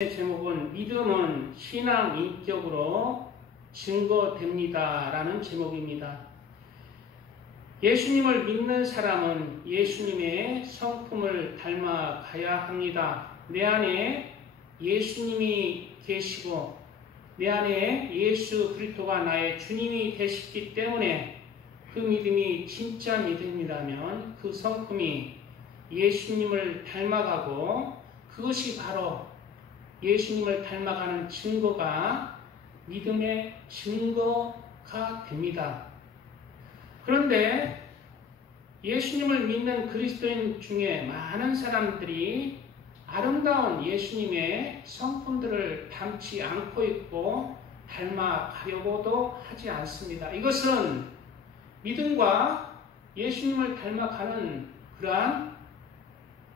제목은 믿음은 신앙 인격으로 증거됩니다 라는 제목입니다. 예수님을 믿는 사람은 예수님의 성품을 닮아가야 합니다. 내 안에 예수님이 계시고 내 안에 예수 그리스도가 나의 주님이 되시기 때문에 그 믿음이 진짜 믿음이라면 그 성품이 예수님을 닮아가고 그것이 바로 예수님을 닮아가는 증거가 믿음의 증거가 됩니다. 그런데 예수님을 믿는 그리스도인 중에 많은 사람들이 아름다운 예수님의 성품들을 닮지 않고 있고 닮아가려고도 하지 않습니다. 이것은 믿음과 예수님을 닮아가는 그러한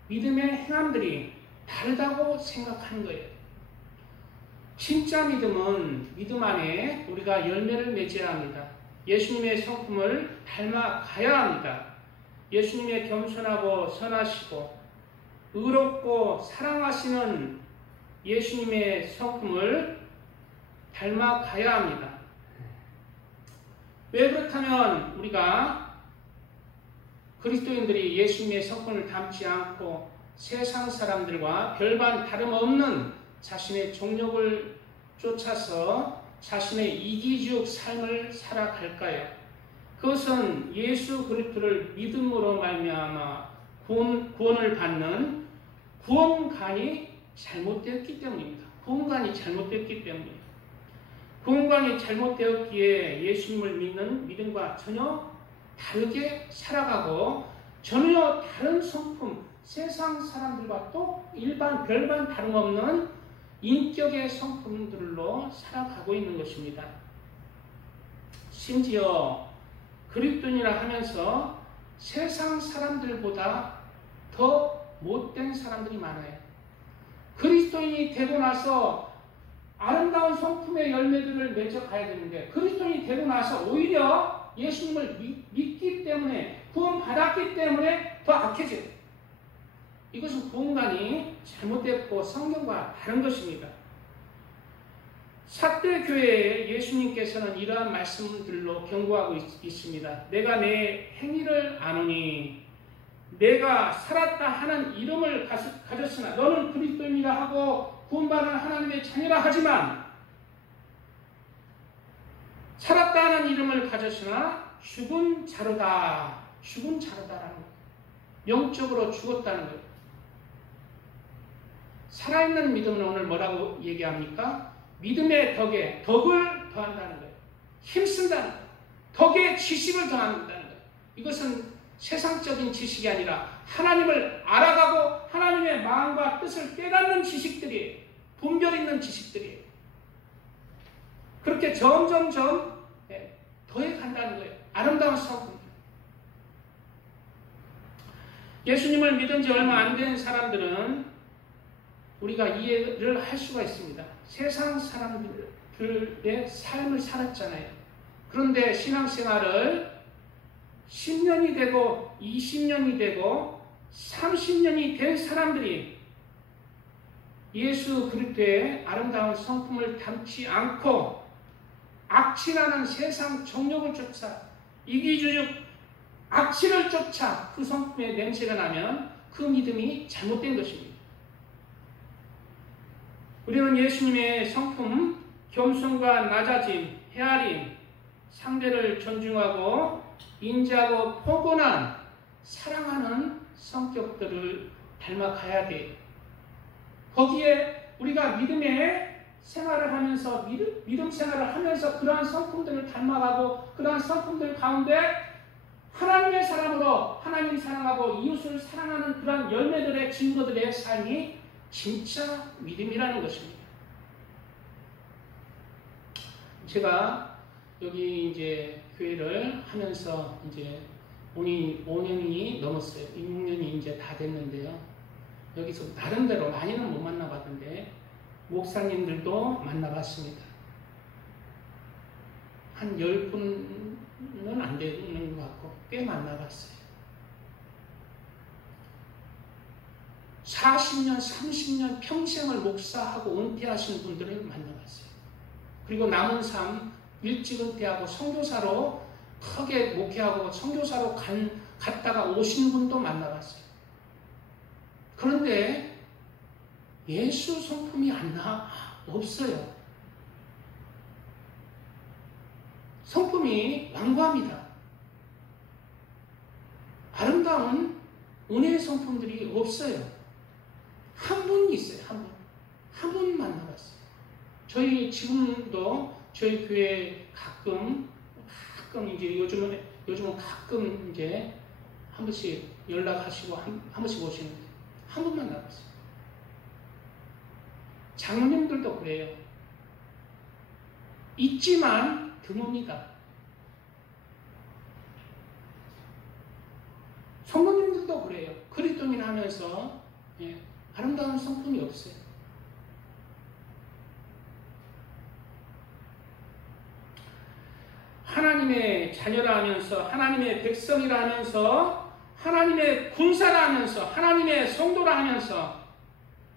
믿음의 행함들이 다르다고 생각하는 거예요. 진짜 믿음은 믿음 안에 우리가 열매를 맺어야 합니다. 예수님의 성품을 닮아가야 합니다. 예수님의 겸손하고 선하시고 의롭고 사랑하시는 예수님의 성품을 닮아가야 합니다. 왜 그렇다면 우리가 그리스도인들이 예수님의 성품을 닮지 않고 세상 사람들과 별반 다름없는 자신의 정욕을 쫓아서 자신의 이기주의 삶을 살아갈까요? 그것은 예수 그리스도를 믿음으로 말미암아 구원을 받는 구원관이 잘못되었기 때문입니다. 구원관이 잘못되었기 때문입니다. 구원관이 잘못되었기에 예수님을 믿는 믿음과 전혀 다르게 살아가고 전혀 다른 성품, 세상 사람들과 또 별반 다름없는 인격의 성품들로 살아가고 있는 것입니다. 심지어 그리스도인이라 하면서 세상 사람들보다 더 못된 사람들이 많아요. 그리스도인이 되고 나서 아름다운 성품의 열매들을 맺어가야 되는데 그리스도인이 되고 나서 오히려 예수님을 믿기 때문에 구원받았기 때문에 더 악해져요. 이것은 구원관이 잘못됐고 성경과 다른 것입니다. 삿대 교회에 예수님께서는 이러한 말씀들로 경고하고 있습니다. 내가 내 행위를 아노니 내가 살았다 하는 이름을 가졌으나 너는 그리스도인이라 하고 구원받은 하나님의 자녀라 하지만 살았다 하는 이름을 가졌으나 죽은 자로다. 죽은 자로다라는 거예요. 영적으로 죽었다는 거예요. 살아있는 믿음은 오늘 뭐라고 얘기합니까? 믿음의 덕에 덕을 더한다는 거예요. 힘쓴다는 거예요. 덕에 지식을 더한다는 거예요. 이것은 세상적인 지식이 아니라 하나님을 알아가고 하나님의 마음과 뜻을 깨닫는 지식들이에요. 분별 있는 지식들이에요. 그렇게 점점점 더해 간다는 거예요. 아름다운 성품. 예수님을 믿은 지 얼마 안 된 사람들은 우리가 이해를 할 수가 있습니다. 세상 사람들의 삶을 살았잖아요. 그런데 신앙생활을 10년이 되고 20년이 되고 30년이 된 사람들이 예수 그리스도의 아름다운 성품을 닮지 않고 악취나는 세상 정욕을 쫓아 이기주의 악취를 쫓아 그 성품의 냄새가 나면 그 믿음이 잘못된 것입니다. 우리는 예수님의 성품, 겸손과 낮아짐, 헤아림, 상대를 존중하고 인자하고 포근한 사랑하는 성격들을 닮아가야 돼요. 거기에 우리가 믿음의 생활을 하면서 믿음 생활을 하면서 그러한 성품들을 닮아가고 그러한 성품들 가운데 하나님의 사람으로 하나님 사랑하고 이웃을 사랑하는 그러한 열매들의 증거들의 삶이 진짜 믿음이라는 것입니다. 제가 여기 이제 교회를 하면서 이제 5년이 넘었어요. 6년이 이제 다 됐는데요. 여기서 나름대로 많이는 못 만나봤는데 목사님들도 만나봤습니다. 한 10분은 안 되는 것 같고 꽤 만나봤어요. 40년, 30년 평생을 목사하고 은퇴하신 분들을 만나봤어요. 그리고 남은 삶 일찍 은퇴하고 선교사로 크게 목회하고 선교사로 갔다가 오신 분도 만나봤어요. 그런데 예수 성품이 안 나? 없어요. 성품이 완고합니다. 아름다운 은혜의 성품들이 없어요. 한 분 있어요. 한 분 만나봤어요. 저희 지금도 저희 교회 가끔 이제 요즘은 가끔 이제 한 번씩 연락하시고 한 번씩 오시는데 한 분 만나봤어요. 장로님들도 그래요. 있지만 드뭅니다. 성도님들도 그래요. 그리스도인 하면서 아름다운 성품이 없어요. 하나님의 자녀라 하면서 하나님의 백성이라 하면서 하나님의 군사라 하면서 하나님의 성도라 하면서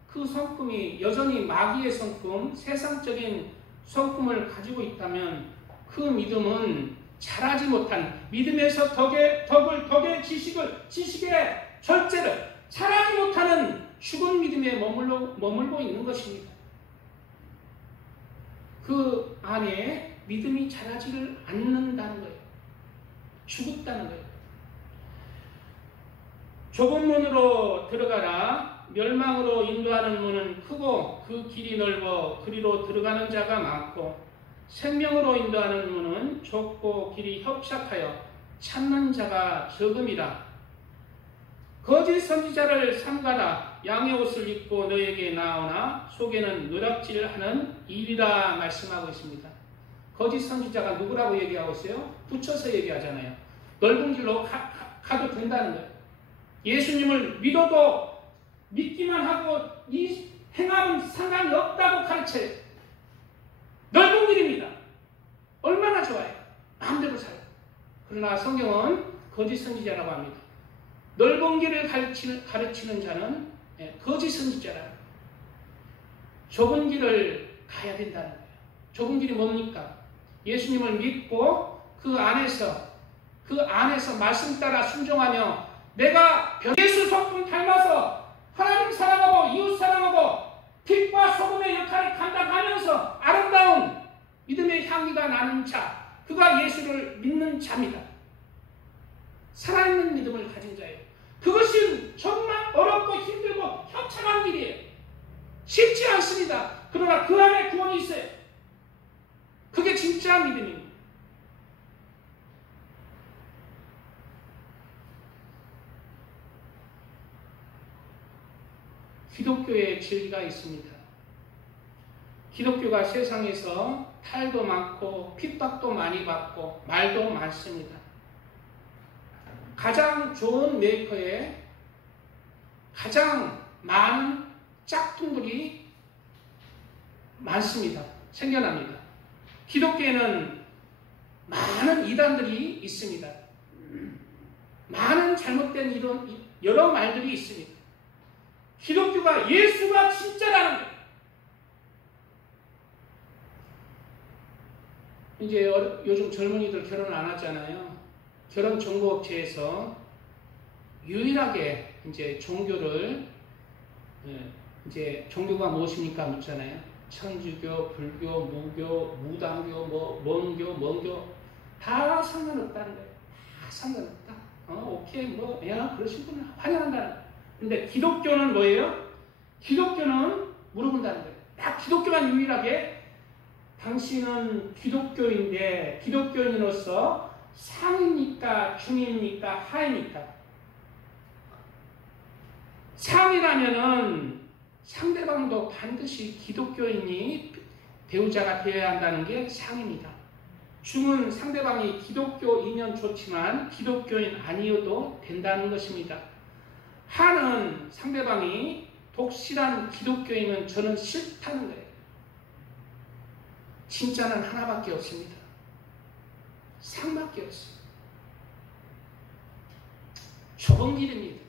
그 성품이 여전히 마귀의 성품, 세상적인 성품을 가지고 있다면 그 믿음은 자라지 못한 믿음에서 덕의 지식의 절제를 자라지 못하는 죽은 믿음에 머물고 있는 것입니다. 그 안에 믿음이 자라지를 않는다는 거예요. 죽었다는 거예요. 좁은 문으로 들어가라. 멸망으로 인도하는 문은 크고 그 길이 넓어 그리로 들어가는 자가 많고 생명으로 인도하는 문은 좁고 길이 협착하여 찾는 자가 적음이라. 거짓 선지자를 삼가라. 양의 옷을 입고 너에게 나오나 속에는 누락질하는 일이라 말씀하고 있습니다. 거짓 선지자가 누구라고 얘기하고 있어요? 붙여서 얘기하잖아요. 넓은 길로 가도 된다는 거예요. 예수님을 믿어도 믿기만 하고 이 행함은 상관이 없다고 가르쳐요. 넓은 길입니다. 얼마나 좋아요. 마음대로 살아요. 그러나 성경은 거짓 선지자라고 합니다. 넓은 길을 가르치는 자는 거짓 선지자라는 거예요. 좁은 길을 가야 된다는 거예요. 좁은 길이 뭡니까? 예수님을 믿고 그 안에서 말씀 따라 순종하며 내가 예수 성품 닮아서 하나님 사랑하고 이웃 사랑하고 빛과 소금의 역할을 감당하면서 아름다운 믿음의 향기가 나는 자, 그가 예수를 믿는 자입니다. 살아있는 믿음을 가진 자예요. 그것이 정말 어렵고 힘들고 협착한 길이에요. 쉽지 않습니다. 그러나 그 안에 구원이 있어요. 그게 진짜 믿음입니다. 기독교의 진리가 있습니다. 기독교가 세상에서 탈도 많고 핍박도 많이 받고 말도 많습니다. 가장 좋은 메이커에 가장 많은 짝퉁들이 많습니다. 생겨납니다. 기독교에는 많은 이단들이 있습니다. 많은 잘못된 이런 여러 말들이 있습니다. 기독교가 예수가 진짜라는 거예요. 이제 요즘 젊은이들 결혼을 안 하잖아요. 결혼 정보업체에서 유일하게 이제 종교를 이제 종교가 무엇입니까 묻잖아요. 천주교, 불교, 무교, 무당교, 먼교 다 상관없다는 거예요. 다 상관없다. 오케이 그러신 분은 환영한다는 거예요. 근데 기독교는 뭐예요? 기독교는 물어본다는 거예요. 딱 기독교만 유일하게 당신은 기독교인데 기독교인으로서 상입니까? 중입니까? 하입니까? 상이라면은 상대방도 반드시 기독교인이 배우자가 되어야 한다는 게 상입니다. 중은 상대방이 기독교이면 좋지만 기독교인 아니어도 된다는 것입니다. 하는 상대방이 독실한 기독교이면 저는 싫다는 거예요. 진짜는 하나밖에 없습니다. 상밖에 없어요. 좁은 길입니다.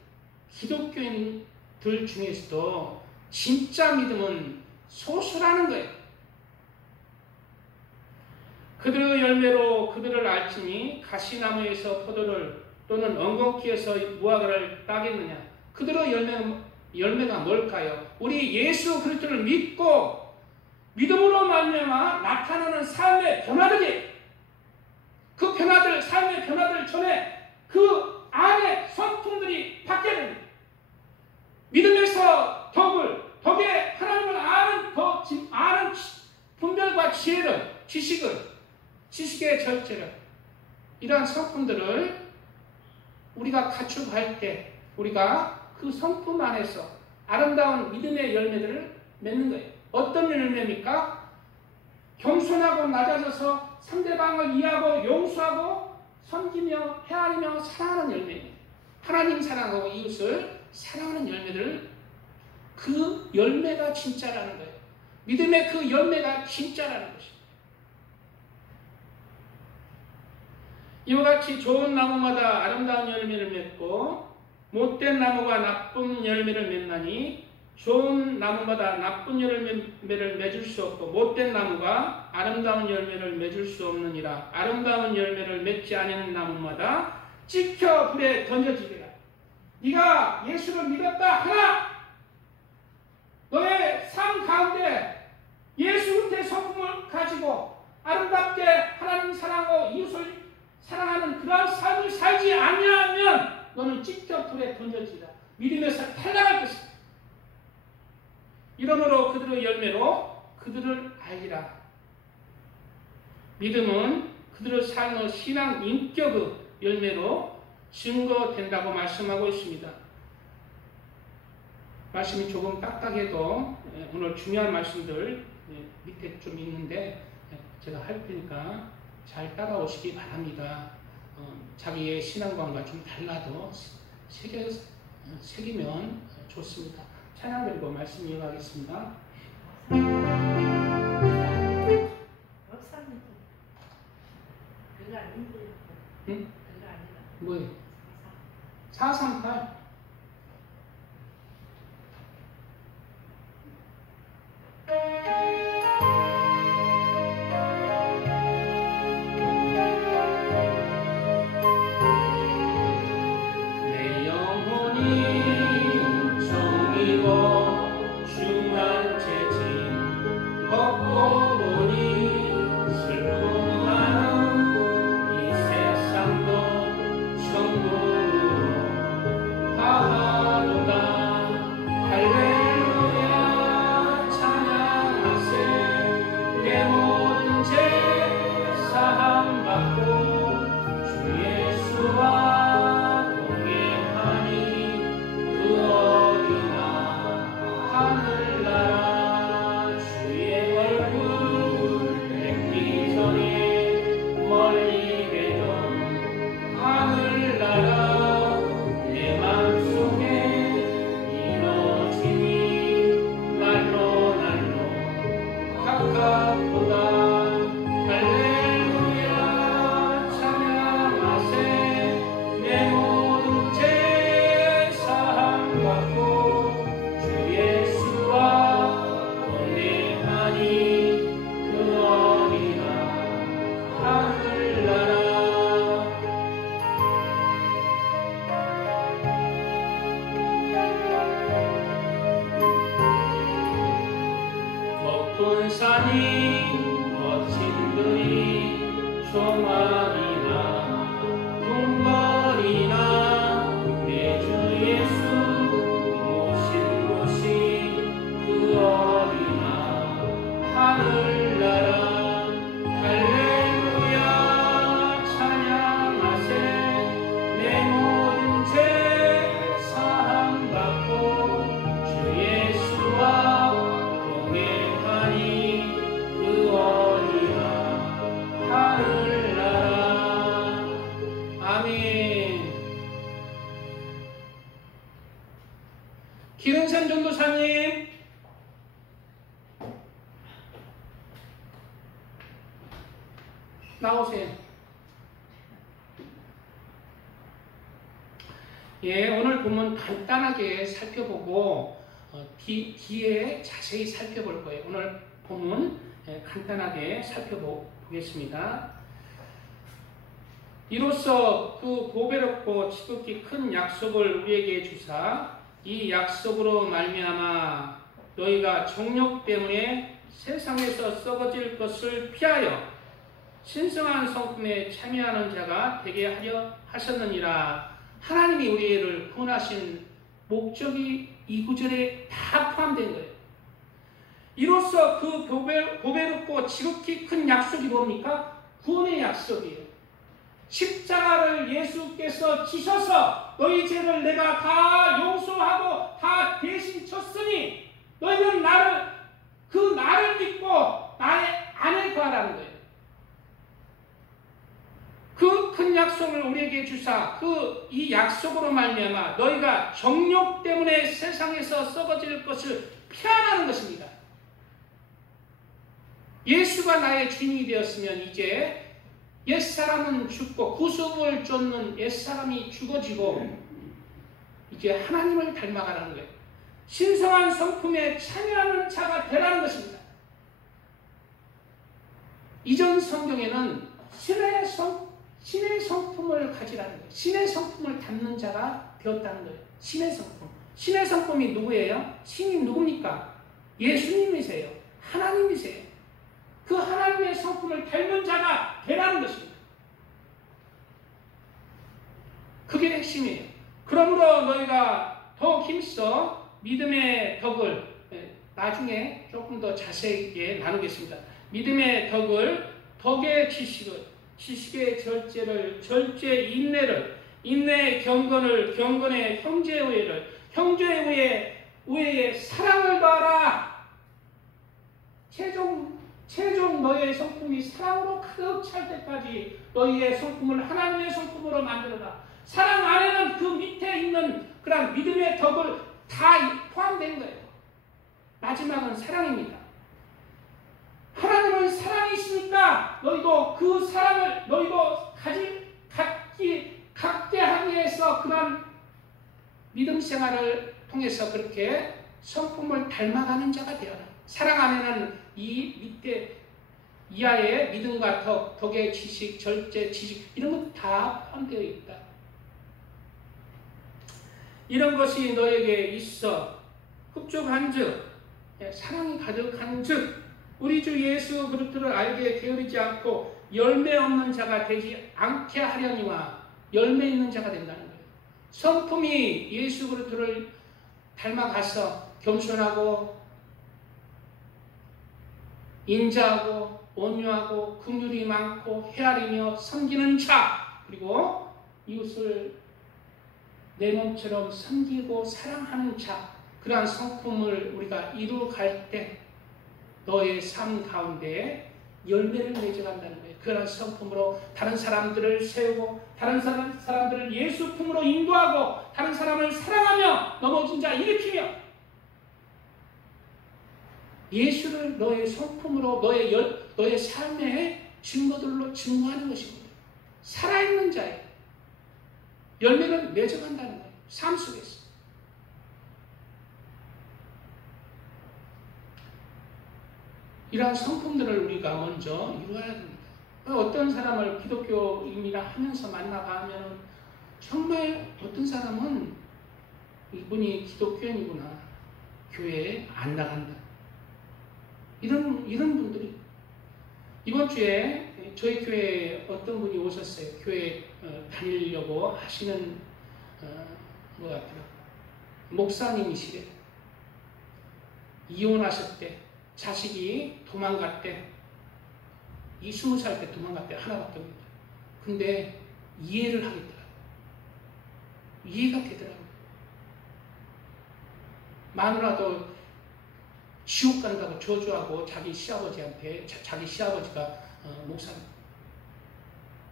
기독교인들은 나무들 중에서도 진짜 믿음은 소수라는 거예요. 그들의 열매로 그들을 알지니 가시나무에서 포도를 또는 엉겅퀴에서 무화과를 따겠느냐. 그들의 열매가 뭘까요? 우리 예수 그리스도를 믿고 믿음으로 말미암아 나타나는 삶의 변화들이, 그 변화들, 삶의 변화들 전에 그 안에 성품들이 바뀌어야 됩니다. 믿음에서 덕에 하나님을 아는 분별과 지혜를, 지식의 절제를, 이러한 성품들을 우리가 갖추고 할 때 우리가 그 성품 안에서 아름다운 믿음의 열매들을 맺는 거예요. 어떤 열매입니까? 겸손하고 낮아져서 상대방을 이해하고 용서하고 섬기며 헤아리며 사랑하는 열매입니다. 하나님 사랑하고 이웃을 사랑하는 열매들을, 그 열매가 진짜라는 거예요. 믿음의 그 열매가 진짜라는 것입니다. 이와 같이 좋은 나무마다 아름다운 열매를 맺고 못된 나무가 나쁜 열매를 맺나니 좋은 나무마다 나쁜 열매를 맺을 수 없고 못된 나무가 아름다운 열매를 맺을 수 없느니라. 아름다운 열매를 맺지 않는 나무마다 찍혀 불에 던져지리라. 네가 예수를 믿었다 하나, 너의 삶 가운데 예수 그리스도의 성품을 가지고 아름답게 하나님 사랑하고 이웃을 사랑하는 그러한 삶을 살지 아니하면 너는 찍혀 불에 던져지리라. 믿음에서 탈락할 것이다. 이러므로 그들의 열매로 그들을 알리라. 믿음은 그들의 삶의 신앙 인격의 열매로 증거된다고 말씀하고 있습니다. 말씀이 조금 딱딱해도 오늘 중요한 말씀들 밑에 좀 있는데 제가 할 테니까 잘 따라오시기 바랍니다. 자기의 신앙관과 좀 달라도 새기면 좋습니다. 찬양 드리고 말씀 이어가겠습니다. 목사님, 그거 아닌데. 응? 그거 아니다. 뭐예요? 438. 내 영혼이 정이고 중한 재진 걷고 보니 슬픔 많은 이 세상도 천국으로 화하로다. 할렐루야 찬양하세. 내 모든 죄 사함받고 주 예수와 하늘나라 주의 얼굴 뵙기 전에 멀리 계던 하늘나라 내 맘속에 이루어지니 날로 날로 가깝도다. 할렐루야 찬양하세. 내 모든 죄 사함받고 높은 산이 거친 들이 조망이나 궁궐이나 내 주 예수 모신 곳이 그 어디나 하늘나라. 할렐루야 찬양하세. 내 모든 죄 사함받고 주 예수와 동행하니 그 어디나 하늘나라. 아멘. 기름산 전도사님, 나오세요. 예, 오늘 본문 간단하게 살펴보고 뒤에 자세히 살펴볼 거예요. 오늘 본문 간단하게 살펴보겠습니다. 이로써 그 보배롭고 지극히 큰 약속을 우리에게 주사 이 약속으로 말미암아 너희가 정욕 때문에 세상에서 썩어질 것을 피하여 신성한 성품에 참여하는 자가 되게 하려 하셨느니라. 하나님이 우리를 구원하신 목적이 이 구절에 다 포함된 거예요. 이로써 그 보배롭고 지극히 큰 약속이 뭡니까? 구원의 약속이에요. 십자가를 예수께서 지셔서 너희 죄를 내가 다 용서하고 다 대신 쳤으니 너희는 나를 믿고 나의 안에 거하라는 거예요. 그 큰 약속을 우리에게 주사 이 약속으로 말미암아 너희가 정욕 때문에 세상에서 썩어질 것을 피하라는 것입니다. 예수가 나의 주인이 되었으면 이제 옛사람은 죽고 구속을 쫓는 옛사람이 죽어지고 이제 하나님을 닮아가라는 거예요. 신성한 성품에 참여하는 자가 되라는 것입니다. 이전 성경에는 신의 성품을 가지라는 거예요. 신의 성품을 담는 자가 되었다는 거예요. 신의 성품. 신의 성품이 누구예요? 신이 누굽니까? 예수님이세요. 하나님이세요. 그 하나님의 성품을 닮은 자가 되라는 것입니다. 그게 핵심이에요. 그러므로 너희가 더욱 힘써 믿음의 덕을 나중에 조금 더 자세하게 나누겠습니다. 믿음의 덕을, 덕의 지식을, 지식의 절제를, 절제의 인내를, 인내의 경건을, 경건의 형제의 우애를, 형제의 우애에 사랑을 더하라. 최종 너희의 성품이 사랑으로 가득 찰 때까지 너희의 성품을 하나님의 성품으로 만들어라. 사랑 안에는 그 밑에 있는 그런 믿음의 덕을 다 포함된 거예요. 마지막은 사랑입니다. 하나님은 사랑이시니까 너희도 그 사랑을 너희도 갖게 하기 위해서 그런 믿음 생활을 통해서 그렇게 성품을 닮아가는 자가 되어라. 사랑 안에는 이 밑에 이하의 믿음과 덕의 지식, 절제, 지식 이런 것 다 포함되어 있다. 이런 것이 너에게 있어 흡족한즉 사랑이 가득한즉 우리 주 예수 그리스도를 알게 게으르지 않고 열매 없는 자가 되지 않게 하려니와 열매 있는 자가 된다는 거예요. 성품이 예수 그리스도를 닮아가서 겸손하고 인자하고 온유하고 긍휼이 많고 헤아리며 섬기는 자, 그리고 이웃을 내 몸처럼 섬기고 사랑하는 자, 그러한 성품을 우리가 이루어갈 때 너의 삶 가운데 열매를 맺어간다는 거예요. 그런 성품으로 다른 사람들을 세우고 다른 사람들을 예수 품으로 인도하고 다른 사람을 사랑하며 넘어진 자 일으키며 예수를 너의 성품으로 너의 삶의 증거들로 증거하는 것입니다. 살아있는 자예요. 열매를 맺어간다는 거예요. 삶 속에서. 이러한 성품들을 우리가 먼저 이루어야 됩니다. 어떤 사람을 기독교인이라 하면서 만나가면 정말 어떤 사람은 이분이 기독교인이구나. 교회에 안 나간다. 이런 분들이 이번 주에 저희 교회에 어떤 분이 오셨어요. 교회 다니려고 하시는 것 같아요. 목사님이시래. 이혼하셨대. 자식이 도망갔대. 20살 때 도망갔대. 하나밖에 없는데. 근데 이해를 하겠더라고요. 이해가 되더라고요. 마누라도 지옥 간다고 저주하고 자기 시아버지한테 자기 시아버지가 목사님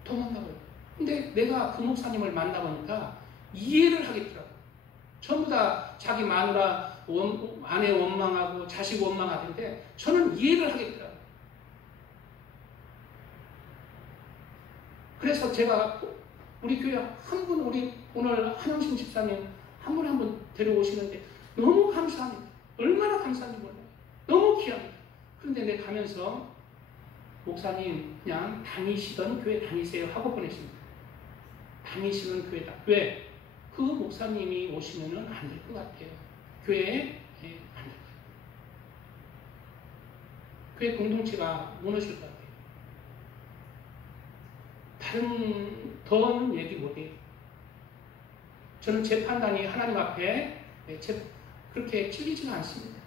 도망가버려. 근데 내가 그 목사님을 만나보니까 이해를 하겠더라고. 전부 다 자기 마누라 아내 원망하고 자식 원망하던데 저는 이해를 하겠더라고. 그래서 제가 우리 교회 한 분, 우리 오늘 한영신 집사님 한 분 한 분 데려오시는데 너무 감사합니다. 얼마나 감사한지 몰라요. 너무 귀합니다. 그런데 내 가면서 목사님 그냥 다니시던 교회 다니세요 하고 보내십니다. 다니시는 교회다. 왜? 그 목사님이 오시면은 안 될 것 같아요. 교회에 안 될 것 같아요. 교회 공동체가 무너질 것 같아요. 다른 더는 얘기 못해요. 저는 제 판단이 하나님 앞에 그렇게 찔리지가 않습니다.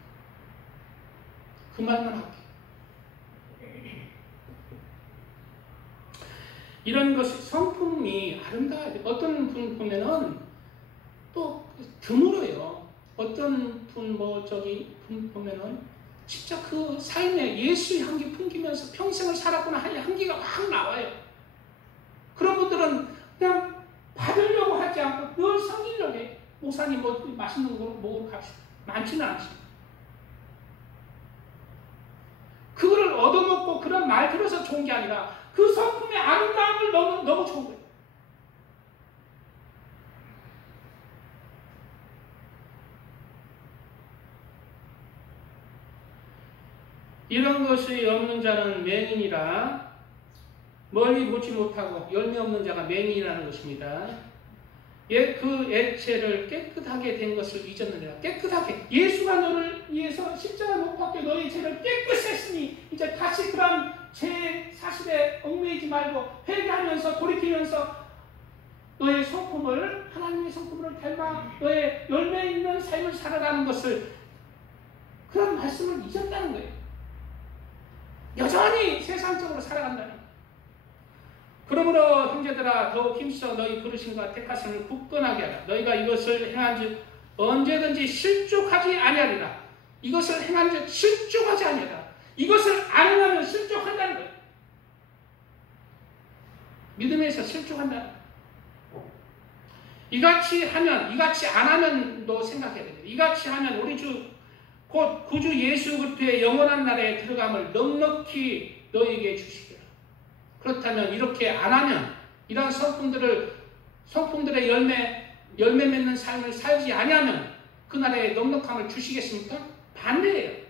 그 말만 할게요. 이런 것이 성품이 아름다워야 돼요. 어떤 분 보면은 또 드물어요. 어떤 분 분 보면은 진짜 그 삶에 예수의 향기 풍기면서 평생을 살았구나 할 향기가 확 나와요. 그런 분들은 그냥 받으려고 하지 않고 늘 섬기려고 해. 목사님 맛있는 거 먹으러 갑시다. 많지는 않지. 그거를 얻어먹고 그런 말 들어서 좋은 게 아니라 그 성품의 아름다움을 너무 좋은 거예요. 이런 것이 없는 자는 맹인이라 멀리 보지 못하고 열매 없는 자가 맹인이라는 것입니다. 그 액체를 깨끗하게 된 것을 잊었느니라. 깨끗하게. 예수가 너를 위해서 십자가 못 박혀 너의 죄를 깨끗이 했으니 이제 다시 그런 죄 사실에 얽매이지 말고 회개하면서 돌이키면서 너의 성품을 하나님의 성품을 닮아 너의 열매 있는 삶을 살아가는 것을 그런 말씀을 잊었다는 거예요. 여전히 세상적으로 살아간다는 거예요. 그러므로 형제들아 더욱 힘써 너희 부르심과 택하심을 굳건하게 하라. 너희가 이것을 행한즉 언제든지 실족하지 아니하리라. 이것을 행한즉 실족하지 아니하리라. 이것을 안 행하면 실족한다는 거예요. 믿음에서 실족한다는 거예요. 이같이 하면, 이같이 안 하면도 생각해야 됩니다. 이같이 하면 우리 곧 구주 예수 그리스도의 영원한 나라에 들어감을 넉넉히 너희에게 주시리라. 그렇다면 이렇게 안 하면 이러한 성품들의 열매 맺는 삶을 살지 아니하면 그 나라에 넉넉함을 주시겠습니까? 반대예요.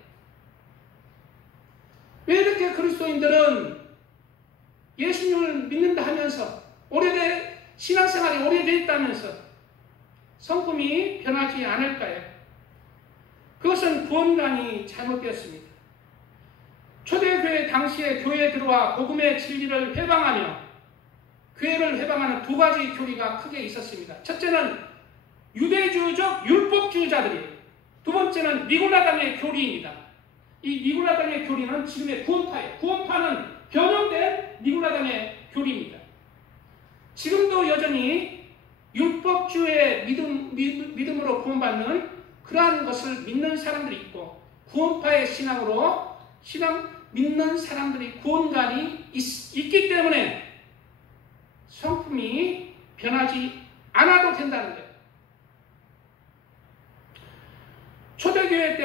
왜 이렇게 그리스도인들은 예수님을 믿는다 하면서 신앙생활이 오래됐다면서 성품이 변하지 않을까요? 그것은 구원관이 잘못되었습니다. 초대교회 당시에 교회에 들어와 복음의 진리를 회방하며 교회를 회방하는 두 가지 교리가 크게 있었습니다. 첫째는 유대주의적 율법주의자들이에요. 두 번째는 니고라당의 교리입니다. 이 니고라당의 교리는 지금의 구원파예요. 구원파는 변형된 니고라당의 교리입니다. 지금도 여전히 율법주의 믿음으로 구원받는 그러한 것을 믿는 사람들이 있고 구원파의 신앙 믿는 사람들이 구원관이 있기 때문에 성품이 변하지 않아도 된다는 거예요. 초대교회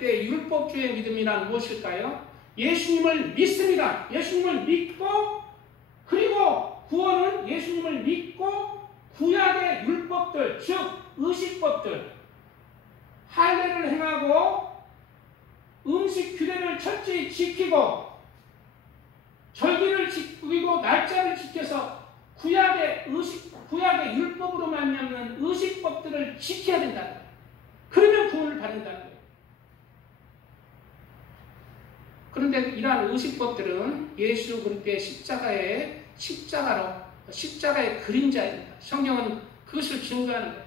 때 율법주의 믿음이란 무엇일까요? 예수님을 믿습니다. 예수님을 믿고 그리고 구원은 예수님을 믿고 구약의 율법들 즉 의식법들 할례를 행하고 음식 규례를 철저히 지키고 절기를 지키고 날짜를 지켜서 구약의 율법으로 말미암는 의식법들을 지켜야 된다는 거예요. 그러면 구원을 받는다는 거예요. 그런데 이러한 의식법들은 예수 그리스도의 십자가의 그림자입니다. 성경은 그것을 증거하는 거예요.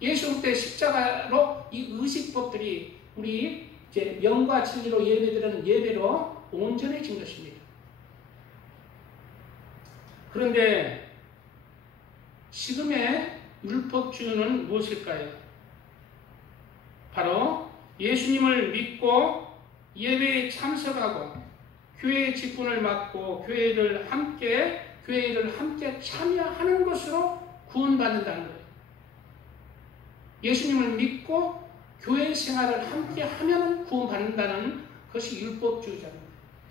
예수 그리스도의 십자가로 이 의식법들이 우리 이제 영과 진리로 예배드리는 예배로 온전해진 것입니다. 그런데 지금의 율법주의는 무엇일까요? 바로 예수님을 믿고 예배에 참석하고 교회의 직분을 맡고 교회를 함께 참여하는 것으로 구원받는다는 거예요. 예수님을 믿고 교회 생활을 함께 하면 구원받는다는 것이 율법주의자입니다.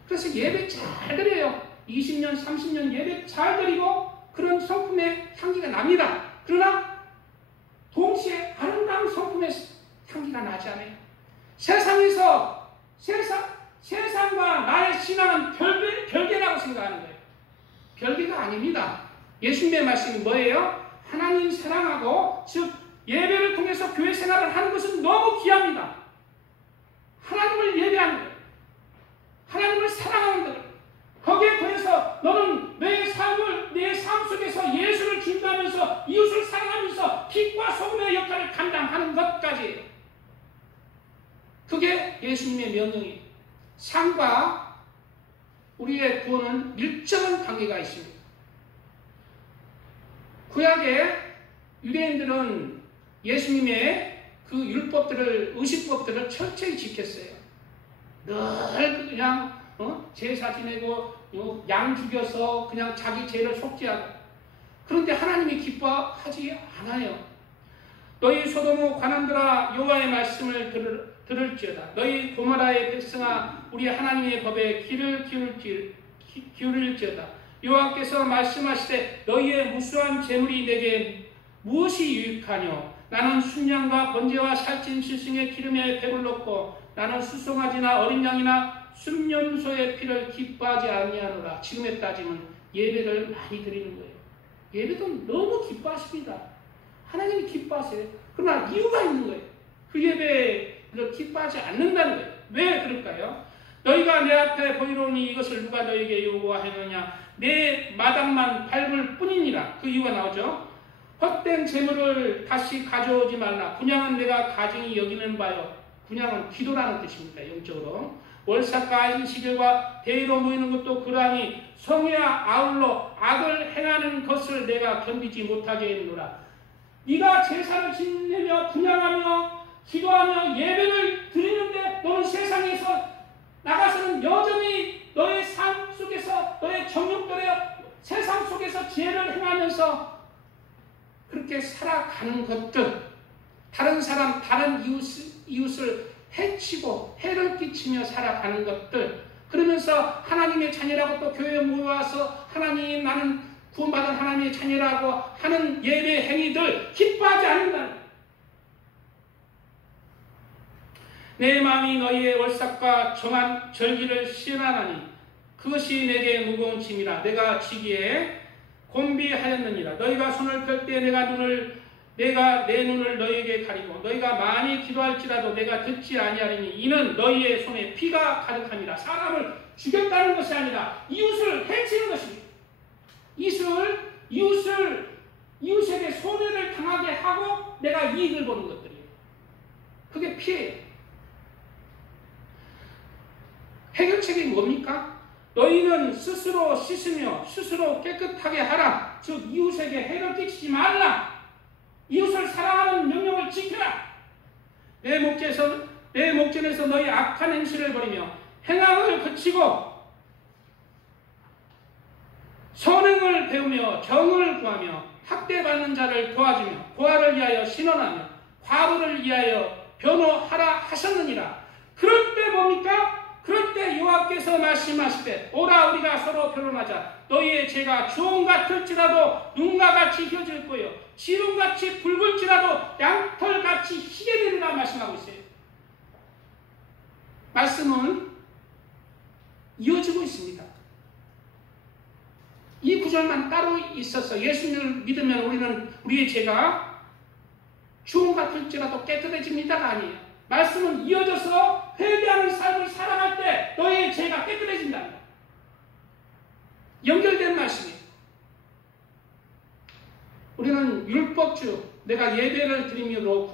그래서 예배 잘 드려요. 20년, 30년 예배 잘 드리고 그런 성품의 향기가 납니다. 그러나 동시에 아름다운 성품의 향기가 나지 않아요. 세상과 나의 신앙은 별개라고 생각하는 거예요. 별개가 아닙니다. 예수님의 말씀이 뭐예요? 하나님 사랑하고, 즉 예배를 통해서 교회 생활을 하는 것은 너무 귀합니다. 하나님을 예배하는 거예요. 하나님을 사랑하는 거예요. 거기에 더해서 너는 내 삶 속에서 예수를 준비하면서 이웃을 사랑하면서 빛과 소금의 역할을 감당하는 것까지, 그게 예수님의 명령이에요. 삶과 우리의 구원은 밀접한 관계가 있습니다. 구약의 유대인들은 예수님의 그 율법들을, 의식법들을 철저히 지켰어요. 늘 그냥 제사 지내고 양 죽여서 그냥 자기 죄를 속죄하고. 그런데 하나님이 기뻐하지 않아요. 너희 소돔 관원들아, 여호와의 말씀을 들을지어다. 너희 고모라의 백성아, 우리 하나님의 법에 귀를 기울일지어다. 여호와께서 말씀하시되 너희의 무수한 재물이 내게 무엇이 유익하뇨? 나는 순양과 번제와 살찐 짐승의 기름에 배불렀고 나는 수송아지나 어린 양이나 순염소의 피를 기뻐하지 아니하노라. 지금에 따지면 예배를 많이 드리는 거예요. 예배도 너무 기뻐하십니다. 하나님이 기뻐하세요. 그러나 이유가 있는 거예요. 그 예배를 기뻐하지 않는다는 거예요. 왜 그럴까요? 너희가 내 앞에 보이로니 이것을 누가 너희에게 요구하였느냐? 내 마당만 밟을 뿐이니라. 그 이유가 나오죠. 헛된 재물을 다시 가져오지 말라. 분양은 내가 가증히 여기는 바요. 분양은 기도라는 뜻입니다. 영적으로. 월삭과 안식일과 대의로 모이는 것도 그러하니 성회와 아울러 악을 행하는 것을 내가 견디지 못하게 했노라. 네가 제사를 지내며 분양하며 기도하며 예배를 드리는데 너는 세상에서 나가서는 여전히 너의 삶 속에서, 너의 정욕들의 세상 속에서 죄를 행하면서 그렇게 살아가는 것들, 다른 사람, 다른 이웃을 해치고 해를 끼치며 살아가는 것들, 그러면서 하나님의 자녀라고 또 교회에 모여와서 하나님, 나는 구원받은 하나님의 자녀라고 하는 예배 행위들 기뻐하지 않는다는, 내 마음이 너희의 월삭과 정한 절기를 시연하나니 그것이 내게 무거운 짐이라. 내가 지기에 곤비하였느니라. 너희가 손을 펼 때 내가 내 눈을 너희에게 가리고 너희가 많이 기도할지라도 내가 듣지 아니하리니 이는 너희의 손에 피가 가득함이라. 사람을 죽였다는 것이 아니라 이웃을 해치는 것입니다. 이웃에게 손해를 당하게 하고 내가 이익을 보는 것들이에요. 그게 피해예요. 해결책이 뭡니까? 너희는 스스로 씻으며 스스로 깨끗하게 하라. 즉 이웃에게 해를 끼치지 말라. 이웃을 사랑하는 명령을 지켜라. 내 목전에서 너희 악한 행실을 버리며 행악을 그치고 선행을 배우며 정을 구하며 학대받는 자를 도와주며 고아를 위하여 신원하며 과부를 위하여 변호하라 하셨느니라. 그럴 때 뭡니까? 그럴 때 여호와께서 말씀하시되 오라 우리가 서로 변론하자. 너희의 죄가 주홍 같을지라도 눈과 같이 휘어질 거요 지름같이 붉을지라도 양털같이 희게 되리라 말씀하고 있어요. 말씀은 이어지고 있습니다. 이 구절만 따로 있어서 예수님을 믿으면 우리의 죄가 주홍 같을지라도 깨끗해집니다가 아니에요. 말씀은 이어져서 회개하는 삶을 살아갈 때 너의 죄가 깨끗해진다. 연결된 말씀이에요. 우리는 율법주, 내가 예배를 드림으로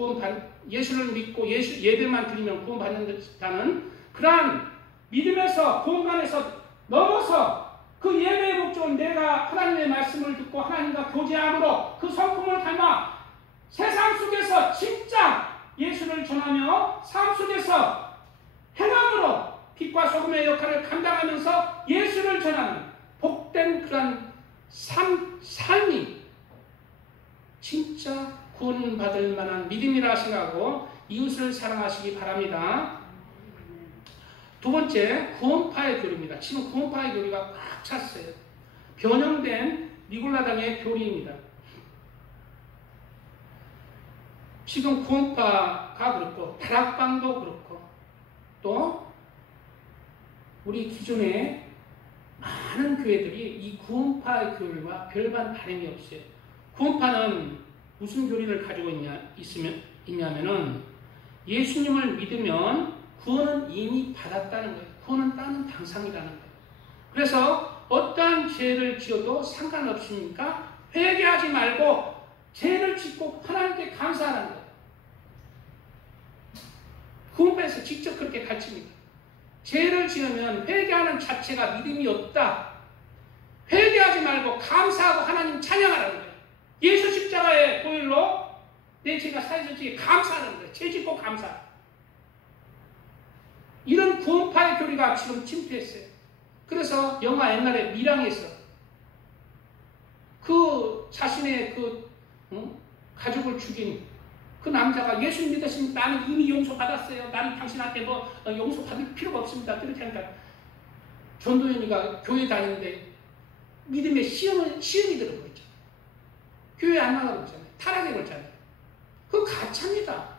예수를 믿고 예배만 드리면 구원받는다는 그러한 믿음에서 구원관에서 넘어서 그 예배의 목적은 내가 하나님의 말씀을 듣고 하나님과 교제함으로 그 성품을 닮아 세상 속에서 진짜 예수를 전하며 삶 속에서 행함으로 빛과 소금의 역할을 감당하면서 예수를 전하는 복된 그런 삶이 진짜 구원받을 만한 믿음이라 생각하고 이웃을 사랑하시기 바랍니다. 두 번째, 구원파의 교리입니다. 지금 구원파의 교리가 꽉 찼어요. 변형된 니골라당의 교리입니다. 지금 구원파가 그렇고 다락방도 그렇고 또 우리 기존에 많은 교회들이 이 구원파의 교리와 별반 다름이 없어요. 구원파는 무슨 교리를 가지고 있냐면은 예수님을 믿으면 구원은 이미 받았다는 거예요. 구원은 따는 당상이라는 거예요. 그래서 어떠한 죄를 지어도 상관없으니까 회개하지 말고 죄를 짓고 하나님께 감사하라는 거예요. 구원파에서 직접 그렇게 가르칩니다. 죄를 지으면 회개하는 자체가 믿음이 없다. 회개하지 말고 감사하고 하나님 찬양하라는 거예요. 예수 십자가의 보혈로 내 죄가 사해졌지 감사하는 거예요. 죄 짓고 감사. 이런 구원파의 교리가 지금 침투했어요. 그래서 영화 옛날에 밀양에서 그 자신의 가족을 죽인 그 남자가 예수 믿으시면 나는 이미 용서받았어요. 나는 당신한테 용서받을 필요가 없습니다. 그렇게 하니까 전도연이가 교회 다니는데 믿음의 시험이 들어버렸죠. 교회 안 나가고 있잖아요. 타락해버렸잖아요. 그거 가짜입니다.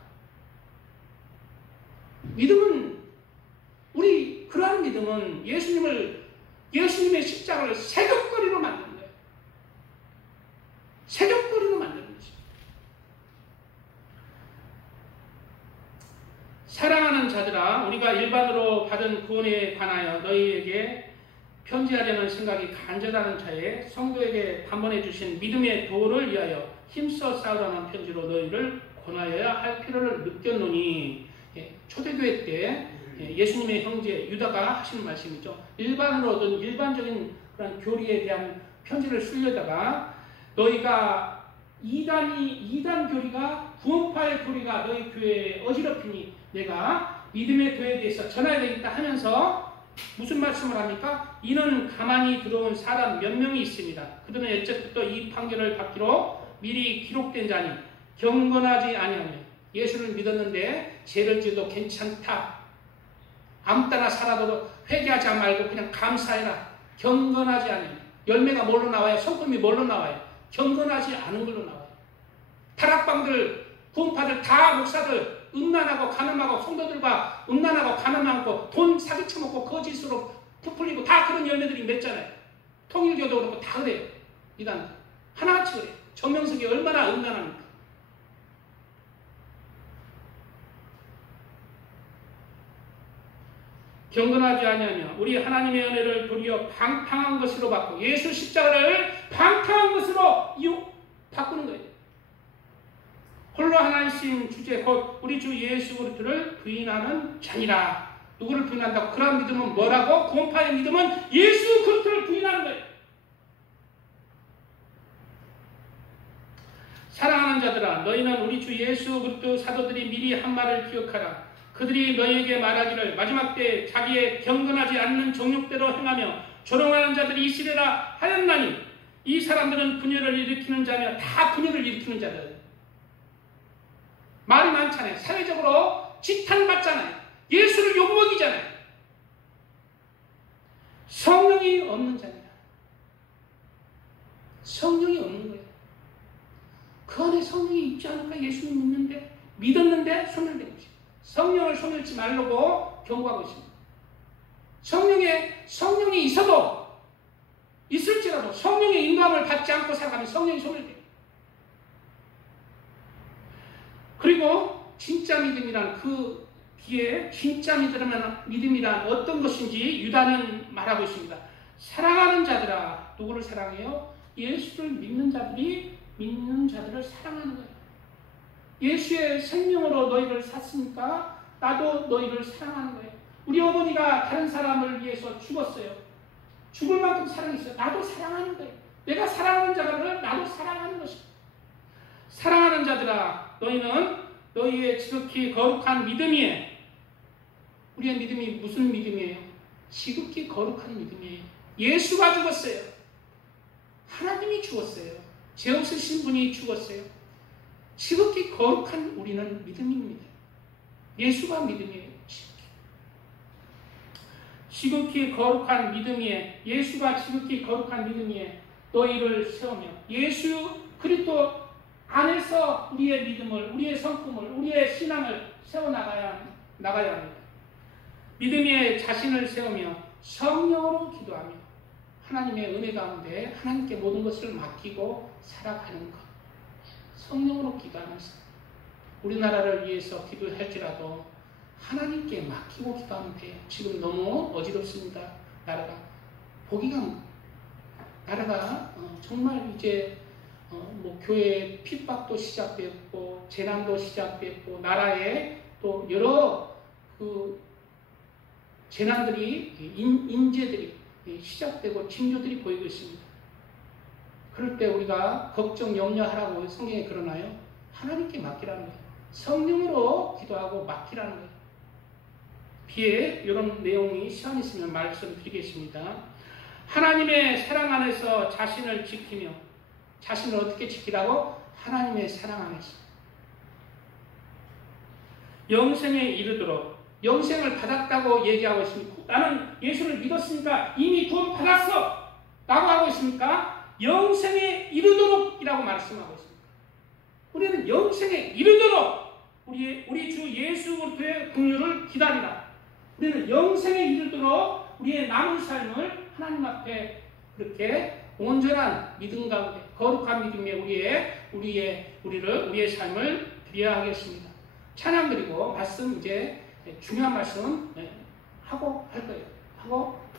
믿음은 그러한 믿음은 예수님의 십자가를 세격거리로 만드는 거예요. 세격거리로 만드는 거죠. 사랑하는 자들아, 우리가 일반으로 받은 구원에 관하여 너희에게 편지하려는 생각이 간절하는 차에 성도에게 단번에 주신 믿음의 도를 위하여 힘써 싸우라는 편지로 너희를 권하여야 할 필요를 느꼈노니. 초대교회 때 예수님의 형제 유다가 하시는 말씀이죠. 일반으로 얻은 일반적인 그런 교리에 대한 편지를 쓰려다가 너희가 이단 교리가 구원파의 교리가 너희 교회에 어지럽히니 내가 믿음의 교회에 대해서 전해야 되겠다 하면서 무슨 말씀을 합니까? 이는 가만히 들어온 사람 몇 명이 있습니다. 그들은 일찍부터 이 판결을 받기로 미리 기록된 자니 경건하지 아니하며 예수를 믿었는데 죄를 지어도 괜찮다. 아무 때나 살아도 회개하지 말고 그냥 감사해라. 경건하지 않으면 열매가 뭘로 나와요? 성품이 뭘로 나와요? 경건하지 않은 걸로 나와요. 타락방들, 구원파들 다 목사들 음란하고 가늠하고 성도들과 음란하고 가늠하고 돈 사기쳐먹고 거짓으로 부풀리고 다 그런 열매들이 맺잖아요. 통일교도 그렇고 다 그래요. 이단 하나같이 그래요. 정명석이 얼마나 음란합니까? 경건하지 아니하며 우리 하나님의 은혜를 도리어 방탕한 것으로 바꾸고 예수 십자가를 방탕한 것으로 바꾸는 거예요. 홀로 하나이신 주제 곧 우리 주 예수 그리스도를 부인하는 자니라. 누구를 부인한다고? 그런 믿음은 뭐라고? 구원파의 믿음은 예수 그리스도를 부인하는 거예요. 사랑하는 자들아, 너희는 우리 주 예수 그리스도 사도들이 미리 한 말을 기억하라. 그들이 너희에게 말하기를 마지막 때 자기의 경건하지 않는 정욕대로 행하며 조롱하는 자들이 있으리라 하였나니 이 사람들은 분열을 일으키는 자며 다 분열을 일으키는 자들. 말이 많잖아요. 사회적으로 지탄받잖아요. 예수를 욕먹이잖아요. 성령이 없는 자입니다. 성령이 없는 거예요. 그 안에 성령이 있지 않을까? 예수님 믿었는데 소멸된 것입니다. 성령을 소멸치 말라고 경고하고 있습니다. 성령이 있을지라도 성령의 인도함을 받지 않고 살아가면 성령이 소멸돼요. 그리고 진짜 믿음이란 그 뒤에 진짜 믿음이란 어떤 것인지 유다는 말하고 있습니다. 사랑하는 자들아, 누구를 사랑해요? 예수를 믿는 자들을 사랑하는 거예요. 예수의 생명으로 너희를 샀으니까 나도 너희를 사랑하는 거예요. 우리 어머니가 다른 사람을 위해서 죽었어요. 죽을 만큼 사랑했어요. 나도 사랑하는 거예요. 내가 사랑하는 자들을 나도 사랑하는 것입니다. 사랑하는 자들아, 너희는 너희의 지극히 거룩한 믿음이에요. 우리의 믿음이 무슨 믿음이에요? 지극히 거룩한 믿음이에요. 예수가 죽었어요. 하나님이 죽었어요. 죄 없으신 분이 죽었어요. 지극히 거룩한 우리는 믿음입니다. 예수가 믿음이에요. 지극히 거룩한 믿음이에요. 예수가 지극히 거룩한 믿음이에요. 너희를 세우며 예수 그리스도 안에서 우리의 믿음을, 우리의 성품을, 우리의 신앙을 세워나가야 합니다. 믿음의 자신을 세우며 성령으로 기도하며 하나님의 은혜 가운데 하나님께 모든 것을 맡기고 살아가는 것. 성령으로 기도하면서 우리나라를 위해서 기도할지라도 하나님께 맡기고 기도하면 돼요. 지금 너무 어지럽습니다. 나라가 정말 이제 뭐 교회 핍박도 시작됐고 재난도 시작됐고 나라에 또 여러 그 재난들이 인재들이 시작되고 징조들이 보이고 있습니다. 그럴 때 우리가 걱정 염려하라고 성경에 그러나요? 하나님께 맡기라는 거예요. 성령으로 기도하고 맡기라는 거예요. 뒤에 이런 내용이 시간 있으면 말씀드리겠습니다. 하나님의 사랑 안에서 자신을 지키며 자신을 어떻게 지키라고? 하나님의 사랑 안에서 영생에 이르도록 영생을 받았다고 얘기하고 있습니까? 나는 예수를 믿었으니까 이미 구원 받았어 라고 하고 있습니까? 영생에 이르도록 이라고 말씀하고 있습니다. 우리는 영생에 이르도록 우리 주 예수 그리스도의 긍휼을 기다리라. 우리는 영생에 이르도록 우리의 남은 삶을 하나님 앞에 그렇게 온전한 믿음 가운데 거룩한 믿음에 우리의 삶을 드려야 하겠습니다. 찬양 드리고 말씀 이제 중요한 말씀 하고 할 거예요. 하고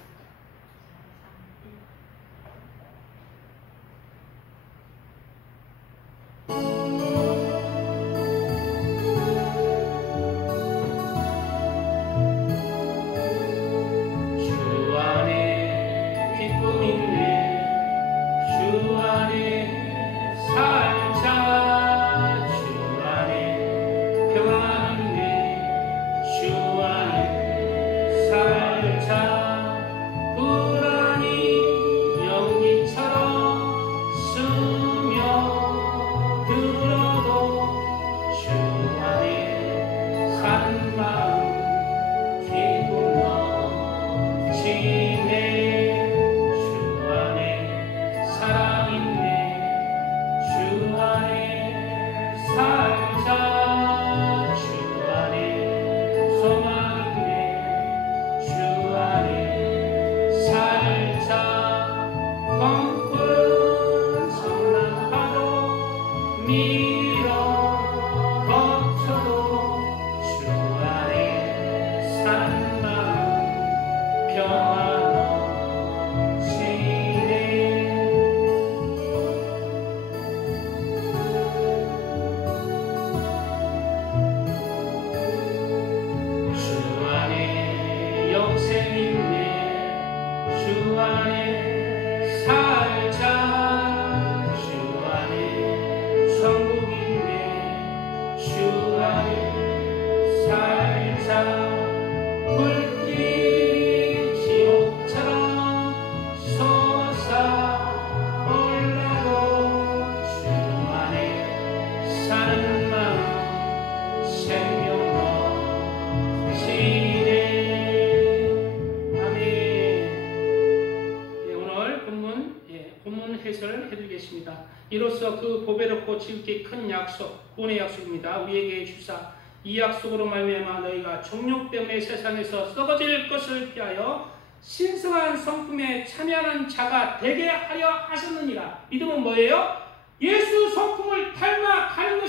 이로써 그 보배롭고 지극히 큰 약속, 구원의 약속입니다. 우리에게 주사 이 약속으로 말미암아 너희가 정욕 때문에 세상에서 썩어질 것을 피하여 신성한 성품에 참여하는 자가 되게 하려 하셨느니라. 믿음은 뭐예요? 예수 성품을 닮아가는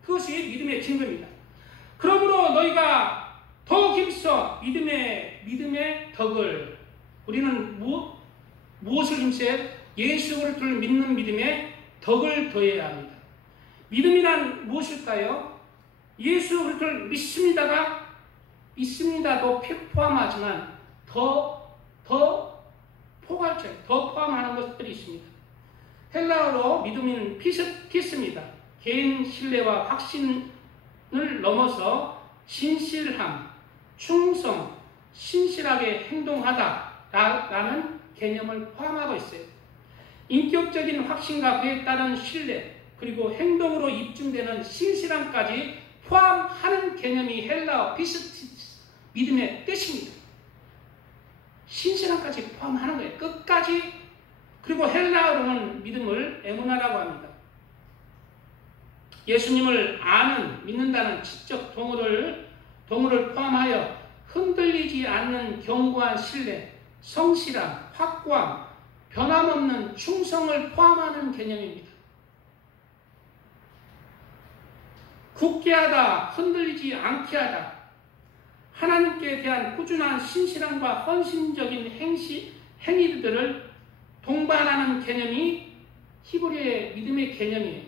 그것이 믿음의 증거입니다. 그러므로 너희가 더욱 힘써 믿음의 덕을 우리는 무엇을 힘써야 예수 그리스도를 믿는 믿음에 덕을 더해야 합니다. 믿음이란 무엇일까요? 예수 그리스도를 믿습니다도 포함하지만 더 포괄적, 더 포함하는 것들이 있습니다. 헬라어로 믿음은 피스입니다. 개인 신뢰와 확신을 넘어서 신실함, 충성, 신실하게 행동하다라는 개념을 포함하고 있어요. 인격적인 확신과 그에 따른 신뢰 그리고 행동으로 입증되는 신실함까지 포함하는 개념이 헬라어 피스티스 믿음의 뜻입니다. 신실함까지 포함하는 거예요. 끝까지 그리고 헬라어로는 믿음을 에무나라고 합니다. 예수님을 아는, 믿는다는 지적 동어를 포함하여 흔들리지 않는 견고한 신뢰, 성실함, 확고함, 변함없는 충성을 포함하는 개념입니다. 굳게 하다, 흔들리지 않게 하다, 하나님께 대한 꾸준한 신실함과 헌신적인 행위들을 동반하는 개념이 히브리의 믿음의 개념이에요.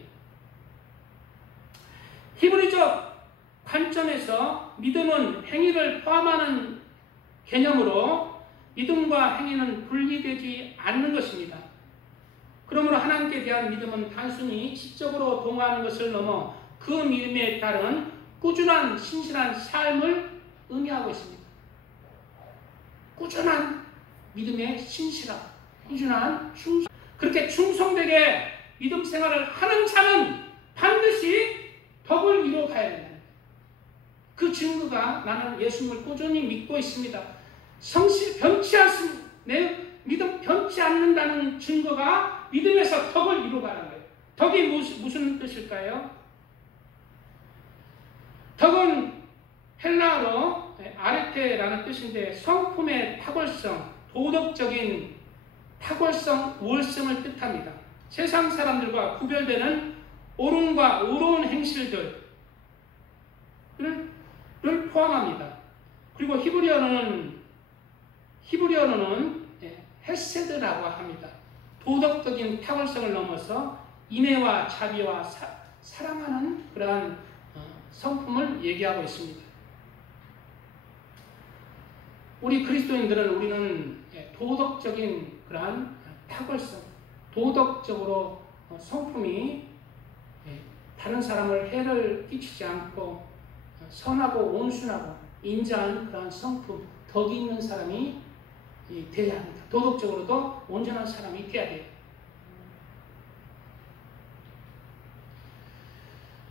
히브리적 관점에서 믿음은 행위를 포함하는 개념으로 믿음과 행위는 분리되지 않는 것입니다. 그러므로 하나님께 대한 믿음은 단순히 지적으로 동의하는 것을 넘어 그 믿음에 따른 꾸준한 신실한 삶을 의미하고 있습니다. 꾸준한 믿음의 신실함, 꾸준한 충성. 그렇게 충성되게 믿음 생활을 하는 자는 반드시 덕을 이루어가야 된다. 그 증거가 나는 예수님을 꾸준히 믿고 있습니다. 성실 변치 않습니다. 내 믿음 변치 않는다는 증거가 믿음에서 덕을 이루어가는 거예요. 덕이 무슨 뜻일까요? 덕은 헬라어로 아레테라는 뜻인데 성품의 탁월성, 도덕적인 탁월성, 우월성을 뜻합니다. 세상 사람들과 구별되는 옳음과 의로운 행실들을 포함합니다. 그리고 히브리어로는 헤세드라고 합니다. 도덕적인 탁월성을 넘어서 인애와 자비와 사랑하는 그러한 성품을 얘기하고 있습니다. 우리 그리스도인들은 우리는 도덕적인 그러한 탁월성, 도덕적으로 성품이 다른 사람을 해를 끼치지 않고 선하고 온순하고 인자한 그러한 성품, 덕이 있는 사람이 되어야 합니다. 도덕적으로도 온전한 사람이 되어야 돼요.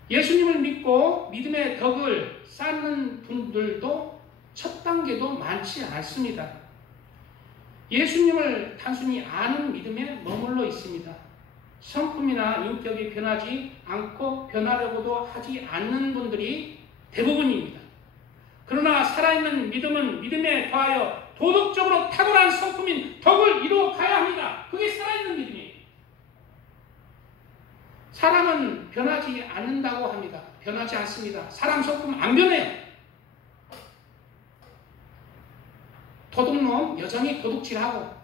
예수님을 믿고 믿음의 덕을 쌓는 분들도 첫 단계도 많지 않습니다. 예수님을 단순히 아는 믿음에 머물러 있습니다. 성품이나 인격이 변하지 않고 변하려고도 하지 않는 분들이 대부분입니다. 그러나 살아있는 믿음은 믿음에 더하여 도덕적으로 탁월한 성품인 덕을 이루어가야 합니다. 그게 살아있는 믿음이에요. 사람은 변하지 않는다고 합니다. 변하지 않습니다. 사람 성품 안 변해요. 도둑놈 여전히 도둑질하고,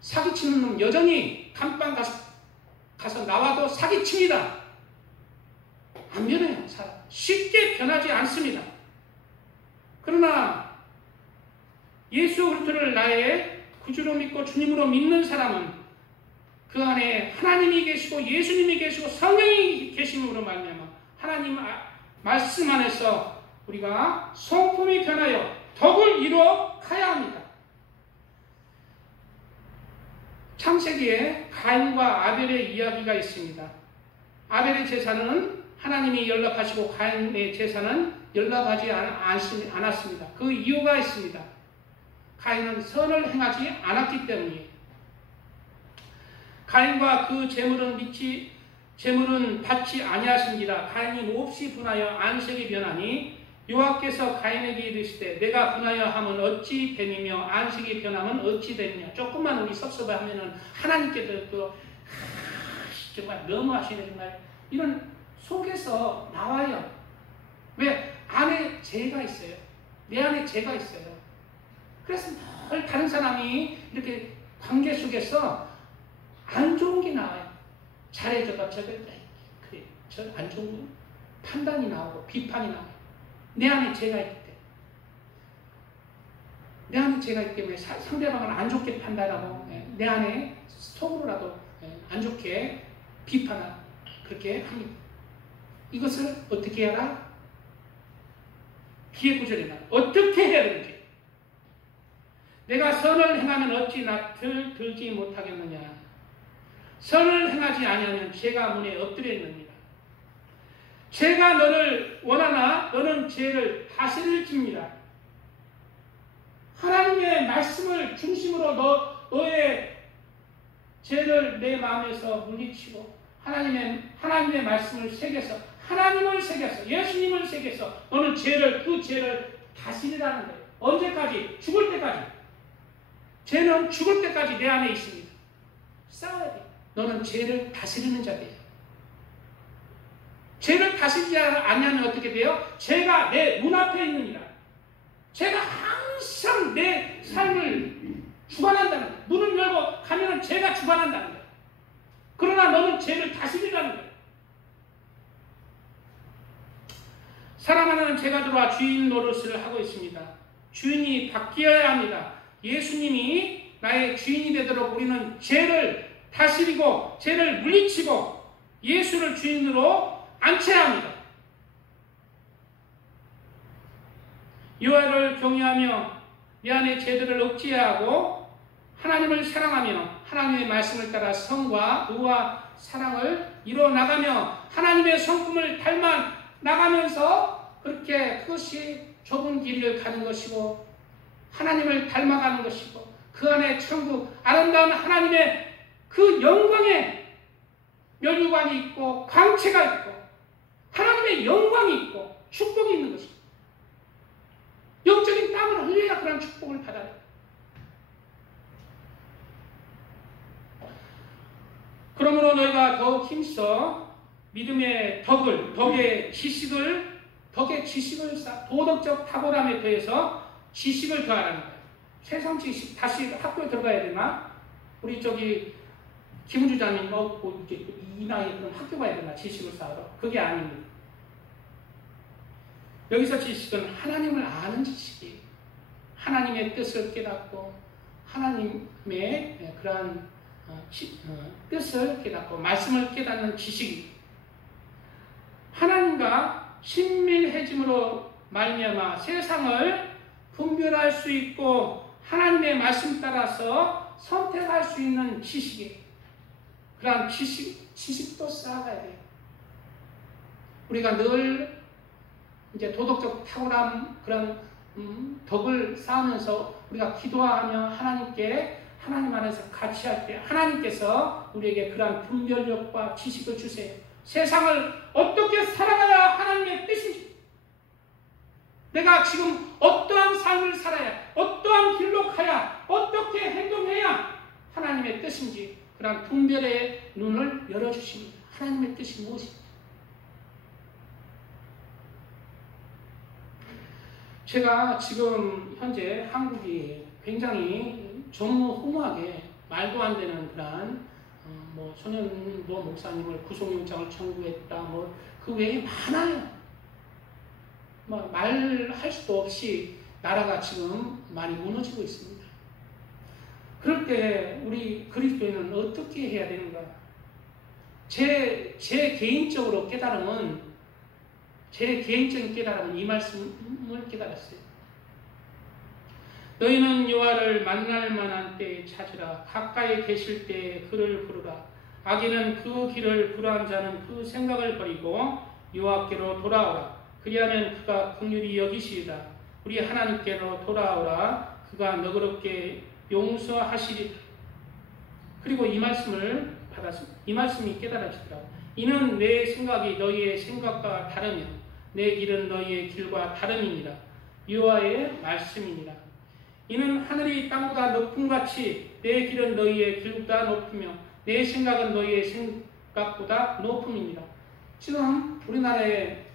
사기치는 놈 여전히 감방 가서 나와도 사기칩니다. 안 변해요. 사람 쉽게 변하지 않습니다. 그러나 예수 그리스도를 나의 구주로 믿고 주님으로 믿는 사람은 그 안에 하나님이 계시고 예수님이 계시고 성령이 계심으로 말미암아 하나님 말씀 안에서 우리가 성품이 변하여 덕을 이루어 가야 합니다. 창세기에 가인과 아벨의 이야기가 있습니다. 아벨의 제사는 하나님이 연락하시고 가인의 제사는 연락하지 않았습니다. 그 이유가 있습니다. 가인은 선을 행하지 않았기 때문이에요. 가인과 그 제물은 받지 아니하신지라. 가인이 몹시 분하여 안색이 변하니 여호와께서 가인에게 이르시되 내가 분하여 하면 어찌 됨이며 안색이 변하면 어찌 되느냐. 조금만 우리 섭섭하면은 하나님께서 또 정말 너무하시네 정말 이런 속에서 나와요. 왜? 안에 죄가 있어요. 내 안에 죄가 있어요. 그래서 늘 다른 사람이 이렇게 관계 속에서 안 좋은 게 나와요. 잘해줘도 그래 저 안 좋은 거 판단이 나오고 비판이 나와요. 내 안에 죄가 있기 때문에. 내 안에 죄가 있기 때문에 상대방을 안 좋게 판단하고 내 안에 속으로라도 안 좋게 비판하고 그렇게 합니다. 이것을 어떻게 해라? 뒤에 구절에 나와. 어떻게 해야 되는지. 내가 선을 행하면 어찌 낯을 들지 못하겠느냐. 선을 행하지 아니하면 죄가 문에 엎드려 있느니라. 죄가 너를 원하나 너는 죄를 다스릴지니라. 하나님의 말씀을 중심으로 너의 죄를 내 마음에서 물리치고 하나님의 말씀을 새겨서 하나님을 새겨서 예수님을 새겨서 너는 그 죄를 다스리라는 거예요. 언제까지? 죽을 때까지. 죄는 죽을 때까지 내 안에 있습니다. 싸워야 돼. 너는 죄를 다스리는 자예요. 죄를 다스리지 않으면 어떻게 돼요? 죄가 내 눈앞에 있느니라. 죄가 항상 내 삶을 주관한다는 거예요. 문을 열고 가면은 죄가 주관한다는 거예요. 그러나 너는 죄를 다스리라는 거예요. 사랑하는 제가 들어와 주인 노릇을 하고 있습니다. 주인이 바뀌어야 합니다. 예수님이 나의 주인이 되도록 우리는 죄를 다스리고 죄를 물리치고 예수를 주인으로 앉혀야 합니다. 여호와를 경외하며 내 안의 죄들을 억제하고 하나님을 사랑하며 하나님의 말씀을 따라 성과 의와 사랑을 이루어 나가며 하나님의 성품을 닮아 나가면서 그렇게 그것이 좁은 길을 가는 것이고 하나님을 닮아가는 것이고 그 안에 천국 아름다운 하나님의 그 영광의 면류관이 있고 광채가 있고 하나님의 영광이 있고 축복이 있는 것입니다. 영적인 땀을 흘려야 그런 축복을 받아요. 그러므로 너희가 더욱 힘써 믿음의 덕의 지식을 도덕적 탁월함에 더해서 지식을 더하라는 거예요. 세상 지식 다시 학교에 들어가야 되나? 우리 김우주장님 이 나이에 그럼 학교 가야 되나? 지식을 쌓으러? 그게 아닙니다. 여기서 지식은 하나님을 아는 지식이에요. 하나님의 뜻을 깨닫고 하나님의 그러한 뜻을 깨닫고 말씀을 깨닫는 지식이 하나님과 친밀해짐으로 말미암아 세상을 분별할 수 있고 하나님의 말씀 따라서 선택할 수 있는 지식이에요. 그러한 지식도 쌓아가야 돼요. 우리가 늘 이제 도덕적 탁월함 그런 덕을 쌓으면서 우리가 기도하며 하나님 안에서 같이 할 때 하나님께서 우리에게 그러한 분별력과 지식을 주세요. 세상을 어떻게 살아가야 하나님의 뜻인지, 내가 지금 어떠한 삶을 살아야, 어떠한 길로 가야, 어떻게 행동해야 하나님의 뜻인지 그러한 분별의 눈을 열어주십니다. 하나님의 뜻이 무엇인지. 제가 지금 현재 한국이 굉장히 전무후무하게 말도 안 되는 그런 손현보 목사님을 구속영장을 청구했다. 그 외에 많아요. 말할 수도 없이 나라가 지금 많이 무너지고 있습니다. 그럴 때 우리 그리스도인은 어떻게 해야 되는가? 제 개인적인 깨달음은 이 말씀을 깨달았어요. 너희는 여호와를 만날 만한 때에 찾으라. 가까이 계실 때에 그를 부르라. 악인은 그 길을 불허한 자는 그 생각을 버리고 여호와께로 돌아오라. 그리하면 그가 긍휼히 여기시리라. 우리 하나님께로 돌아오라. 그가 너그럽게 용서하시리라. 그리고 이 말씀을 받아서 이 말씀이 깨달아지더라. 이는 내 생각이 너희의 생각과 다르며 내 길은 너희의 길과 다름이니라. 여호와의 말씀이니라. 이는 하늘이 땅보다 높음같이 내 길은 너희의 길보다 높으며 내 생각은 너희의 생각보다 높음이니라. 지금 우리나라에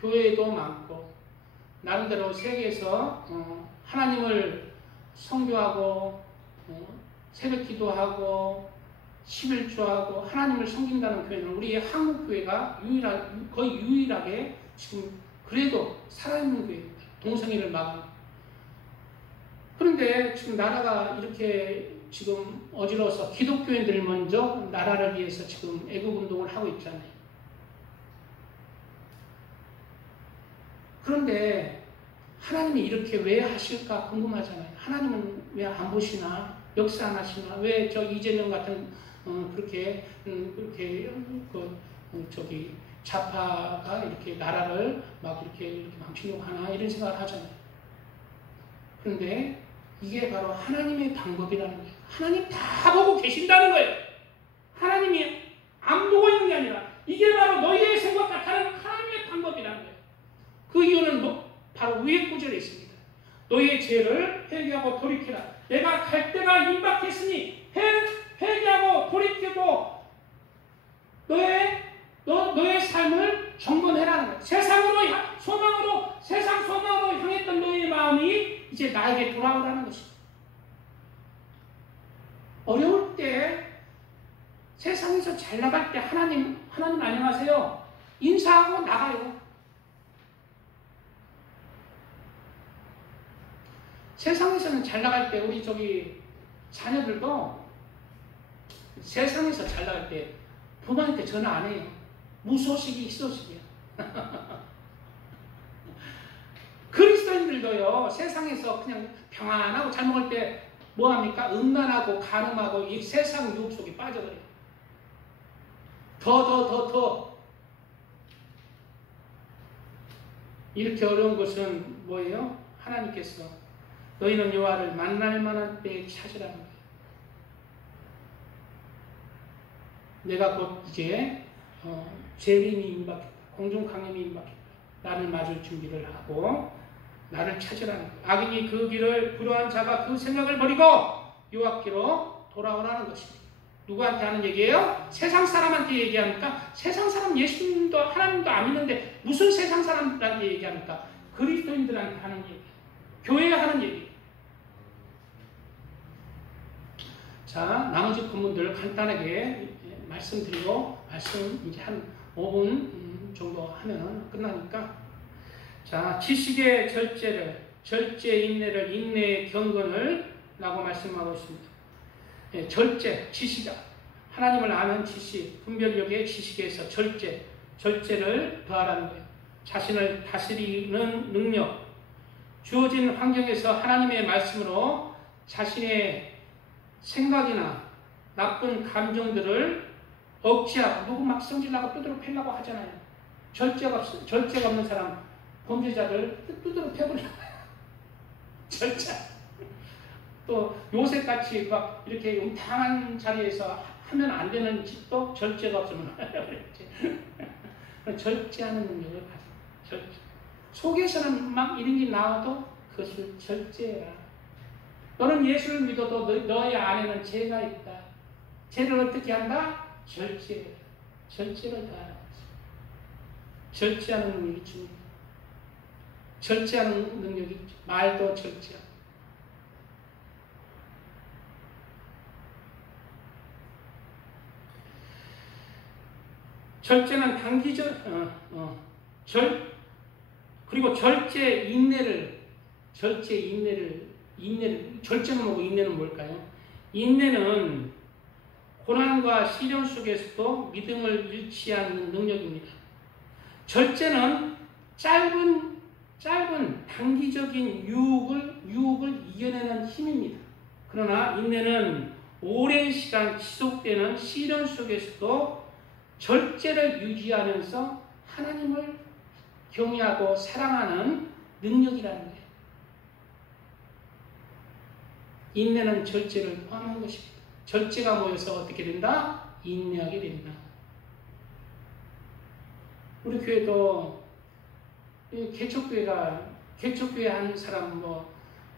교회도 많고 나름대로 세계에서 하나님을 선교하고 새벽 기도하고 11조하고 하나님을 섬긴다는 교회는 우리 한국 교회가 거의 유일하게 지금 그래도 살아있는 교회입니다. 동성애를 막은. 그런데 지금 나라가 이렇게 지금 어지러워서 기독교인들 먼저 나라를 위해서 지금 애국운동을 하고 있잖아요. 그런데 하나님이 이렇게 왜 하실까 궁금하잖아요. 하나님은 왜 안 보시나? 역사 안 하시나? 왜 이재명 같은 그렇게 좌파가 이렇게 나라를 막 이렇게 망치려고 하나 이런 생각을 하잖아요. 그런데 이게 바로 하나님의 방법이라는 거예요. 하나님 다 보고 계신다는 거예요. 하나님이 안 보고 있는 게 아니라 이게 바로 너희의 생각 같다는 하나님의 방법이라는 거예요. 그 이유는 바로 위에 구절에 있습니다. 너희의 죄를 회개하고 돌이키라. 내가 갈 때가 임박했으니 회개하고 돌이키고 너의 삶을 정돈해라는 거예요. 세상 소망으로 향했던 너희의 마음이 이제 나에게 돌아오라는 것입니다. 어려울 때, 세상에서 잘 나갈 때 하나님 안녕하세요. 인사하고 나가요. 세상에서는 잘 나갈 때 우리 자녀들도 세상에서 잘 나갈 때 부모한테 전화 안 해요. 무소식이 희소식이야. 그리스도인들도요, 세상에서 그냥 평안하고 잘 먹을 때 뭐합니까? 음란하고 간음하고 이 세상 유혹 속에 빠져버려요. 더. 이렇게 어려운 것은 뭐예요? 하나님께서 너희는 여호와를 만날 만한 때에 찾으라는 거예요. 내가 곧 이제 재림이 임박했다. 공중 강림이 임박했다. 나를 맞을 준비를 하고 나를 찾으라는 거예요. 악인이 그 길을 불허한 자가 그 생각을 버리고 여호와께로 돌아오라는 것입니다. 누구한테 하는 얘기예요? 세상 사람한테 얘기합니까? 세상 사람 예수님도 하나님도 안 믿는데 무슨 세상 사람들한테 얘기합니까? 그리스도인들한테 하는 얘기, 교회에 하는 얘기. 자, 나머지 본문들 간단하게 말씀드리고 말씀 이제 한 5분 정도 하면 끝나니까. 자, 지식의 절제 인내를 인내의 경건을 라고 말씀하고 있습니다. 예, 절제, 지식이다. 하나님을 아는 지식, 분별력의 지식에서 절제를 더하라는 거예요. 자신을 다스리는 능력, 주어진 환경에서 하나님의 말씀으로 자신의 생각이나 나쁜 감정들을 억제하고, 누구 막 성질나고 두드러 패려고 하잖아요. 절제가 없는 사람, 범죄자들 두드러 패버려요. 절제. 또 요새같이 막 이렇게 음탕한 자리에서 하면 안 되는 짓도 절제가 없으면 절제하는 능력을 가져. 절제. 속에서는 막 이런 게 나와도 그것을 절제해라. 너는 예수를 믿어도 너의 안에는 죄가 있다. 죄를 어떻게 한다? 절제해라. 절제를 다하라. 절제하는 능력이 중요해요. 절제하는 능력이 있죠. 말도 절제하고. 절제는 그리고 절제는 뭐고 인내는 뭘까요? 인내는 고난과 시련 속에서도 믿음을 잃지 않는 능력입니다. 절제는 짧은 단기적인 유혹을 이겨내는 힘입니다. 그러나 인내는 오랜 시간 지속되는 시련 속에서도 절제를 유지하면서 하나님을 경외하고 사랑하는 능력이라는 거예요. 인내는 절제를 포함한 것입니다. 절제가 모여서 어떻게 된다? 인내하게 된다. 우리 교회도 개척교회 한 사람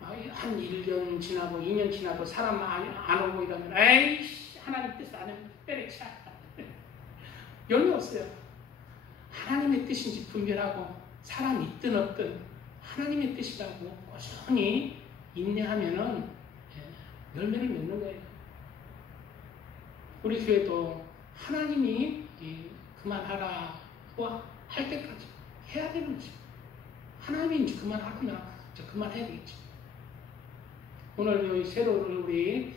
한 1년 지나고 2년 지나고 사람 안 오고 이러면 에이씨 하나님 뜻 안 하면 때려쳐. 연이 없어요. 하나님의 뜻인지 분별하고 사람이 있든 없든 하나님의 뜻이라고 꾸준히 인내하면은 열매를 맺는 거예요. 우리 교회도 하나님이 그만하라고 할 때까지 해야 되는 거죠. 하나님이 이제 그만하구나, 이제 그만해야 되겠지. 오늘 여기 새로 우리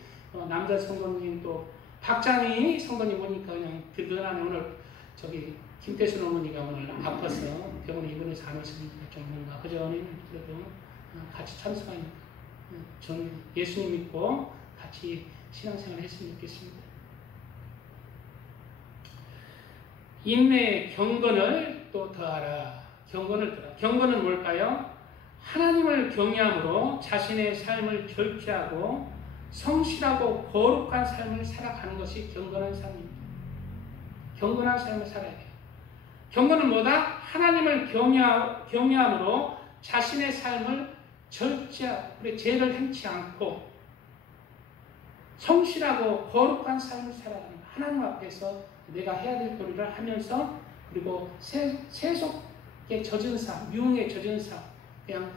남자 성도님 또 박장희 성도님 보니까 그냥 든든하네. 오늘 김태순 어머니가 오늘 아파서 병원에 입원해서 안 오시니까 좀 뭔가 허전히 그래도 같이 참석하니까 저는 예수님 믿고 같이 신앙생활 했으면 좋겠습니다. 인내의 경건을 또 더하라. 경건은 뭘까요? 하나님을 경외함으로 자신의 삶을 절제하고 성실하고 거룩한 삶을 살아가는 것이 경건한 삶입니다. 경건한 삶을 살아야 돼요. 경건은 뭐다? 하나님을 경외함으로 자신의 삶을 절제하고, 그래, 죄를 행치 않고 성실하고 거룩한 삶을 살아가는, 하나님 앞에서 내가 해야 될 도리를 하면서, 그리고 세속의 젖은 삶, 미움의 젖은 삶, 그냥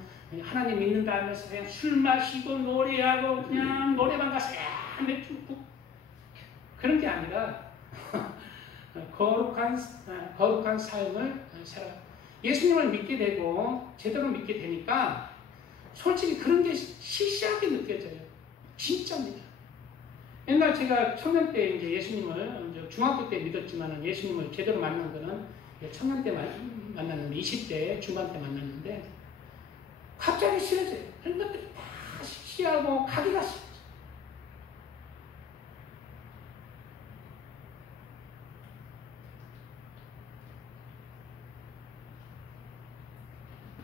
하나님 믿는다 하면서 그냥 술 마시고 노래하고 그냥 노래방 가서 맥주 먹고 그런 게 아니라 거룩한 삶을 살아. 예수님을 믿게 되고 제대로 믿게 되니까 솔직히 그런 게 시시하게 느껴져요. 진짜입니다. 옛날 제가 청년 때 이제 예수님을 중학교 때 믿었지만 예수님을 제대로 만난 거는 청년 때 만났는데 20대 중반 때 만났는데 갑자기 싫어져요. 그런 것들이 다 시시하고 가기가 싫어져.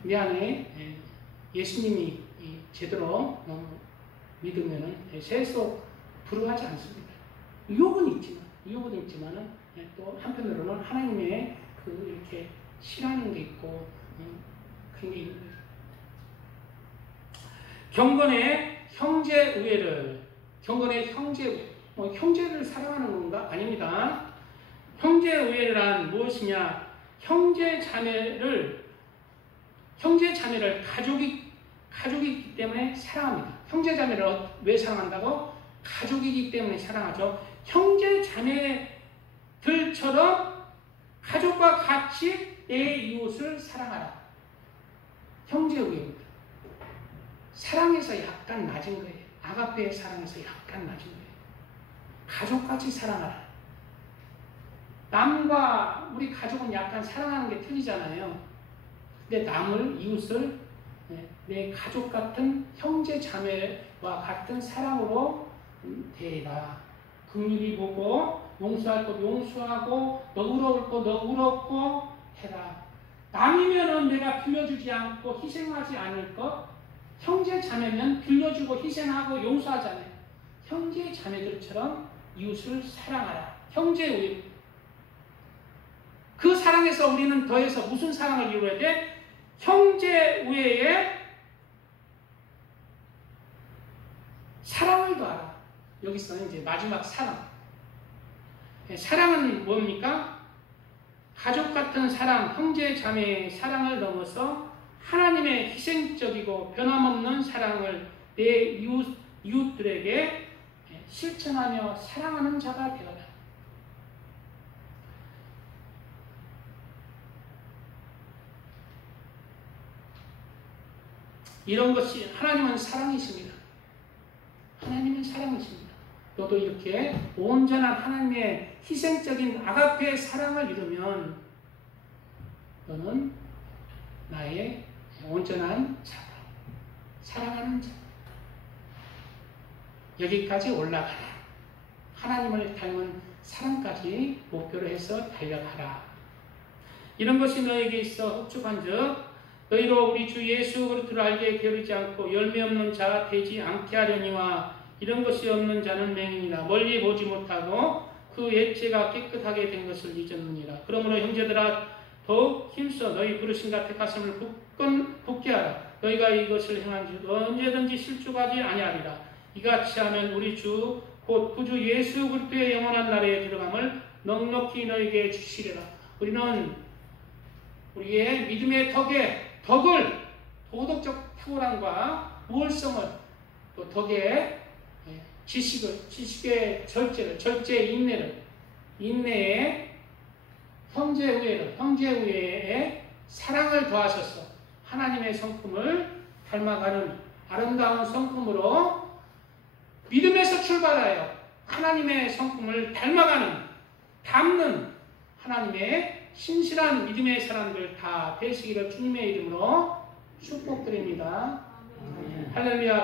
내 안에 예수님이 제대로 믿으면 세속 불허하지 않습니다. 유혹은 있지만은 또 한편으로는 하나님의 이렇게 싫어하는 게 있고 그런 게 있는 거예요. 경건의 형제 우애를, 형제를 사랑하는 건가? 아닙니다. 형제 우애란 무엇이냐? 형제 자매를 가족이기 때문에 사랑합니다. 형제 자매를 왜 사랑한다고? 가족이기 때문에 사랑하죠. 형제 자매들처럼 가족과 같이 내 이웃을 사랑하라. 형제 우애입니다. 사랑에서 약간 낮은 거예요. 아가페의 사랑에서 약간 낮은 거예요. 가족같이 사랑하라. 남과 우리 가족은 약간 사랑하는 게 틀리잖아요. 근데 이웃을 내 가족 같은 형제 자매와 같은 사랑으로 대해라. 긍휼히 보고 용서할 것 용서하고 너그러울 것 너그럽고 해라. 남이면은 내가 빌려주지 않고 희생하지 않을 것, 형제 자매면 빌려주고 희생하고 용서하잖아요. 형제 자매들처럼 이웃을 사랑하라. 형제 우애. 그 사랑에서 우리는 더해서 무슨 사랑을 이루어야 돼? 형제 우애에 사랑을 더하라. 여기서 이제 마지막 사랑. 사랑은 뭡니까? 가족 같은 사랑, 형제 자매의 사랑을 넘어서 하나님의 희생적이고 변함없는 사랑을 내 이웃들에게 실천하며 사랑하는 자가 되어라. 이런 것이 하나님은 사랑이십니다. 하나님은 사랑이십니다. 너도 이렇게 온전한 하나님의 희생적인 아가페의 사랑을 이루면 너는 나의 온전한 자다. 사랑하는 자. 여기까지 올라가라. 하나님을 닮은 사랑까지 목표로 해서 달려가라. 이런 것이 너에게 있어 흡족한즉 너희로 우리 주 예수 그리스도를 알게 게으르지 않고 열매 없는 자 되지 않게 하려니와 이런 것이 없는 자는 맹인이라 멀리 보지 못하고 그 옛죄가 깨끗하게 된 것을 잊었느니라. 그러므로 형제들아 더욱 힘써 너희 부르심과 택하심을 굳게 하라. 너희가 이것을 행한지 언제든지 실족하지 아니하리라. 이같이 하면 우리 주 곧 구주 예수 그리스도의 영원한 나라에 들어감을 넉넉히 너희에게 주시리라. 우리는 우리의 믿음의 덕을 도덕적 탁월함과 우월성을 또 덕의 지식의 절제의 인내에 형제 우애에 사랑을 더하셔서 하나님의 성품을 닮아가는 아름다운 성품으로 믿음에서 출발하여 하나님의 성품을 담는 하나님의 신실한 믿음의 사람들 다 되시기를 주님의 이름으로 축복드립니다. 할렐루야.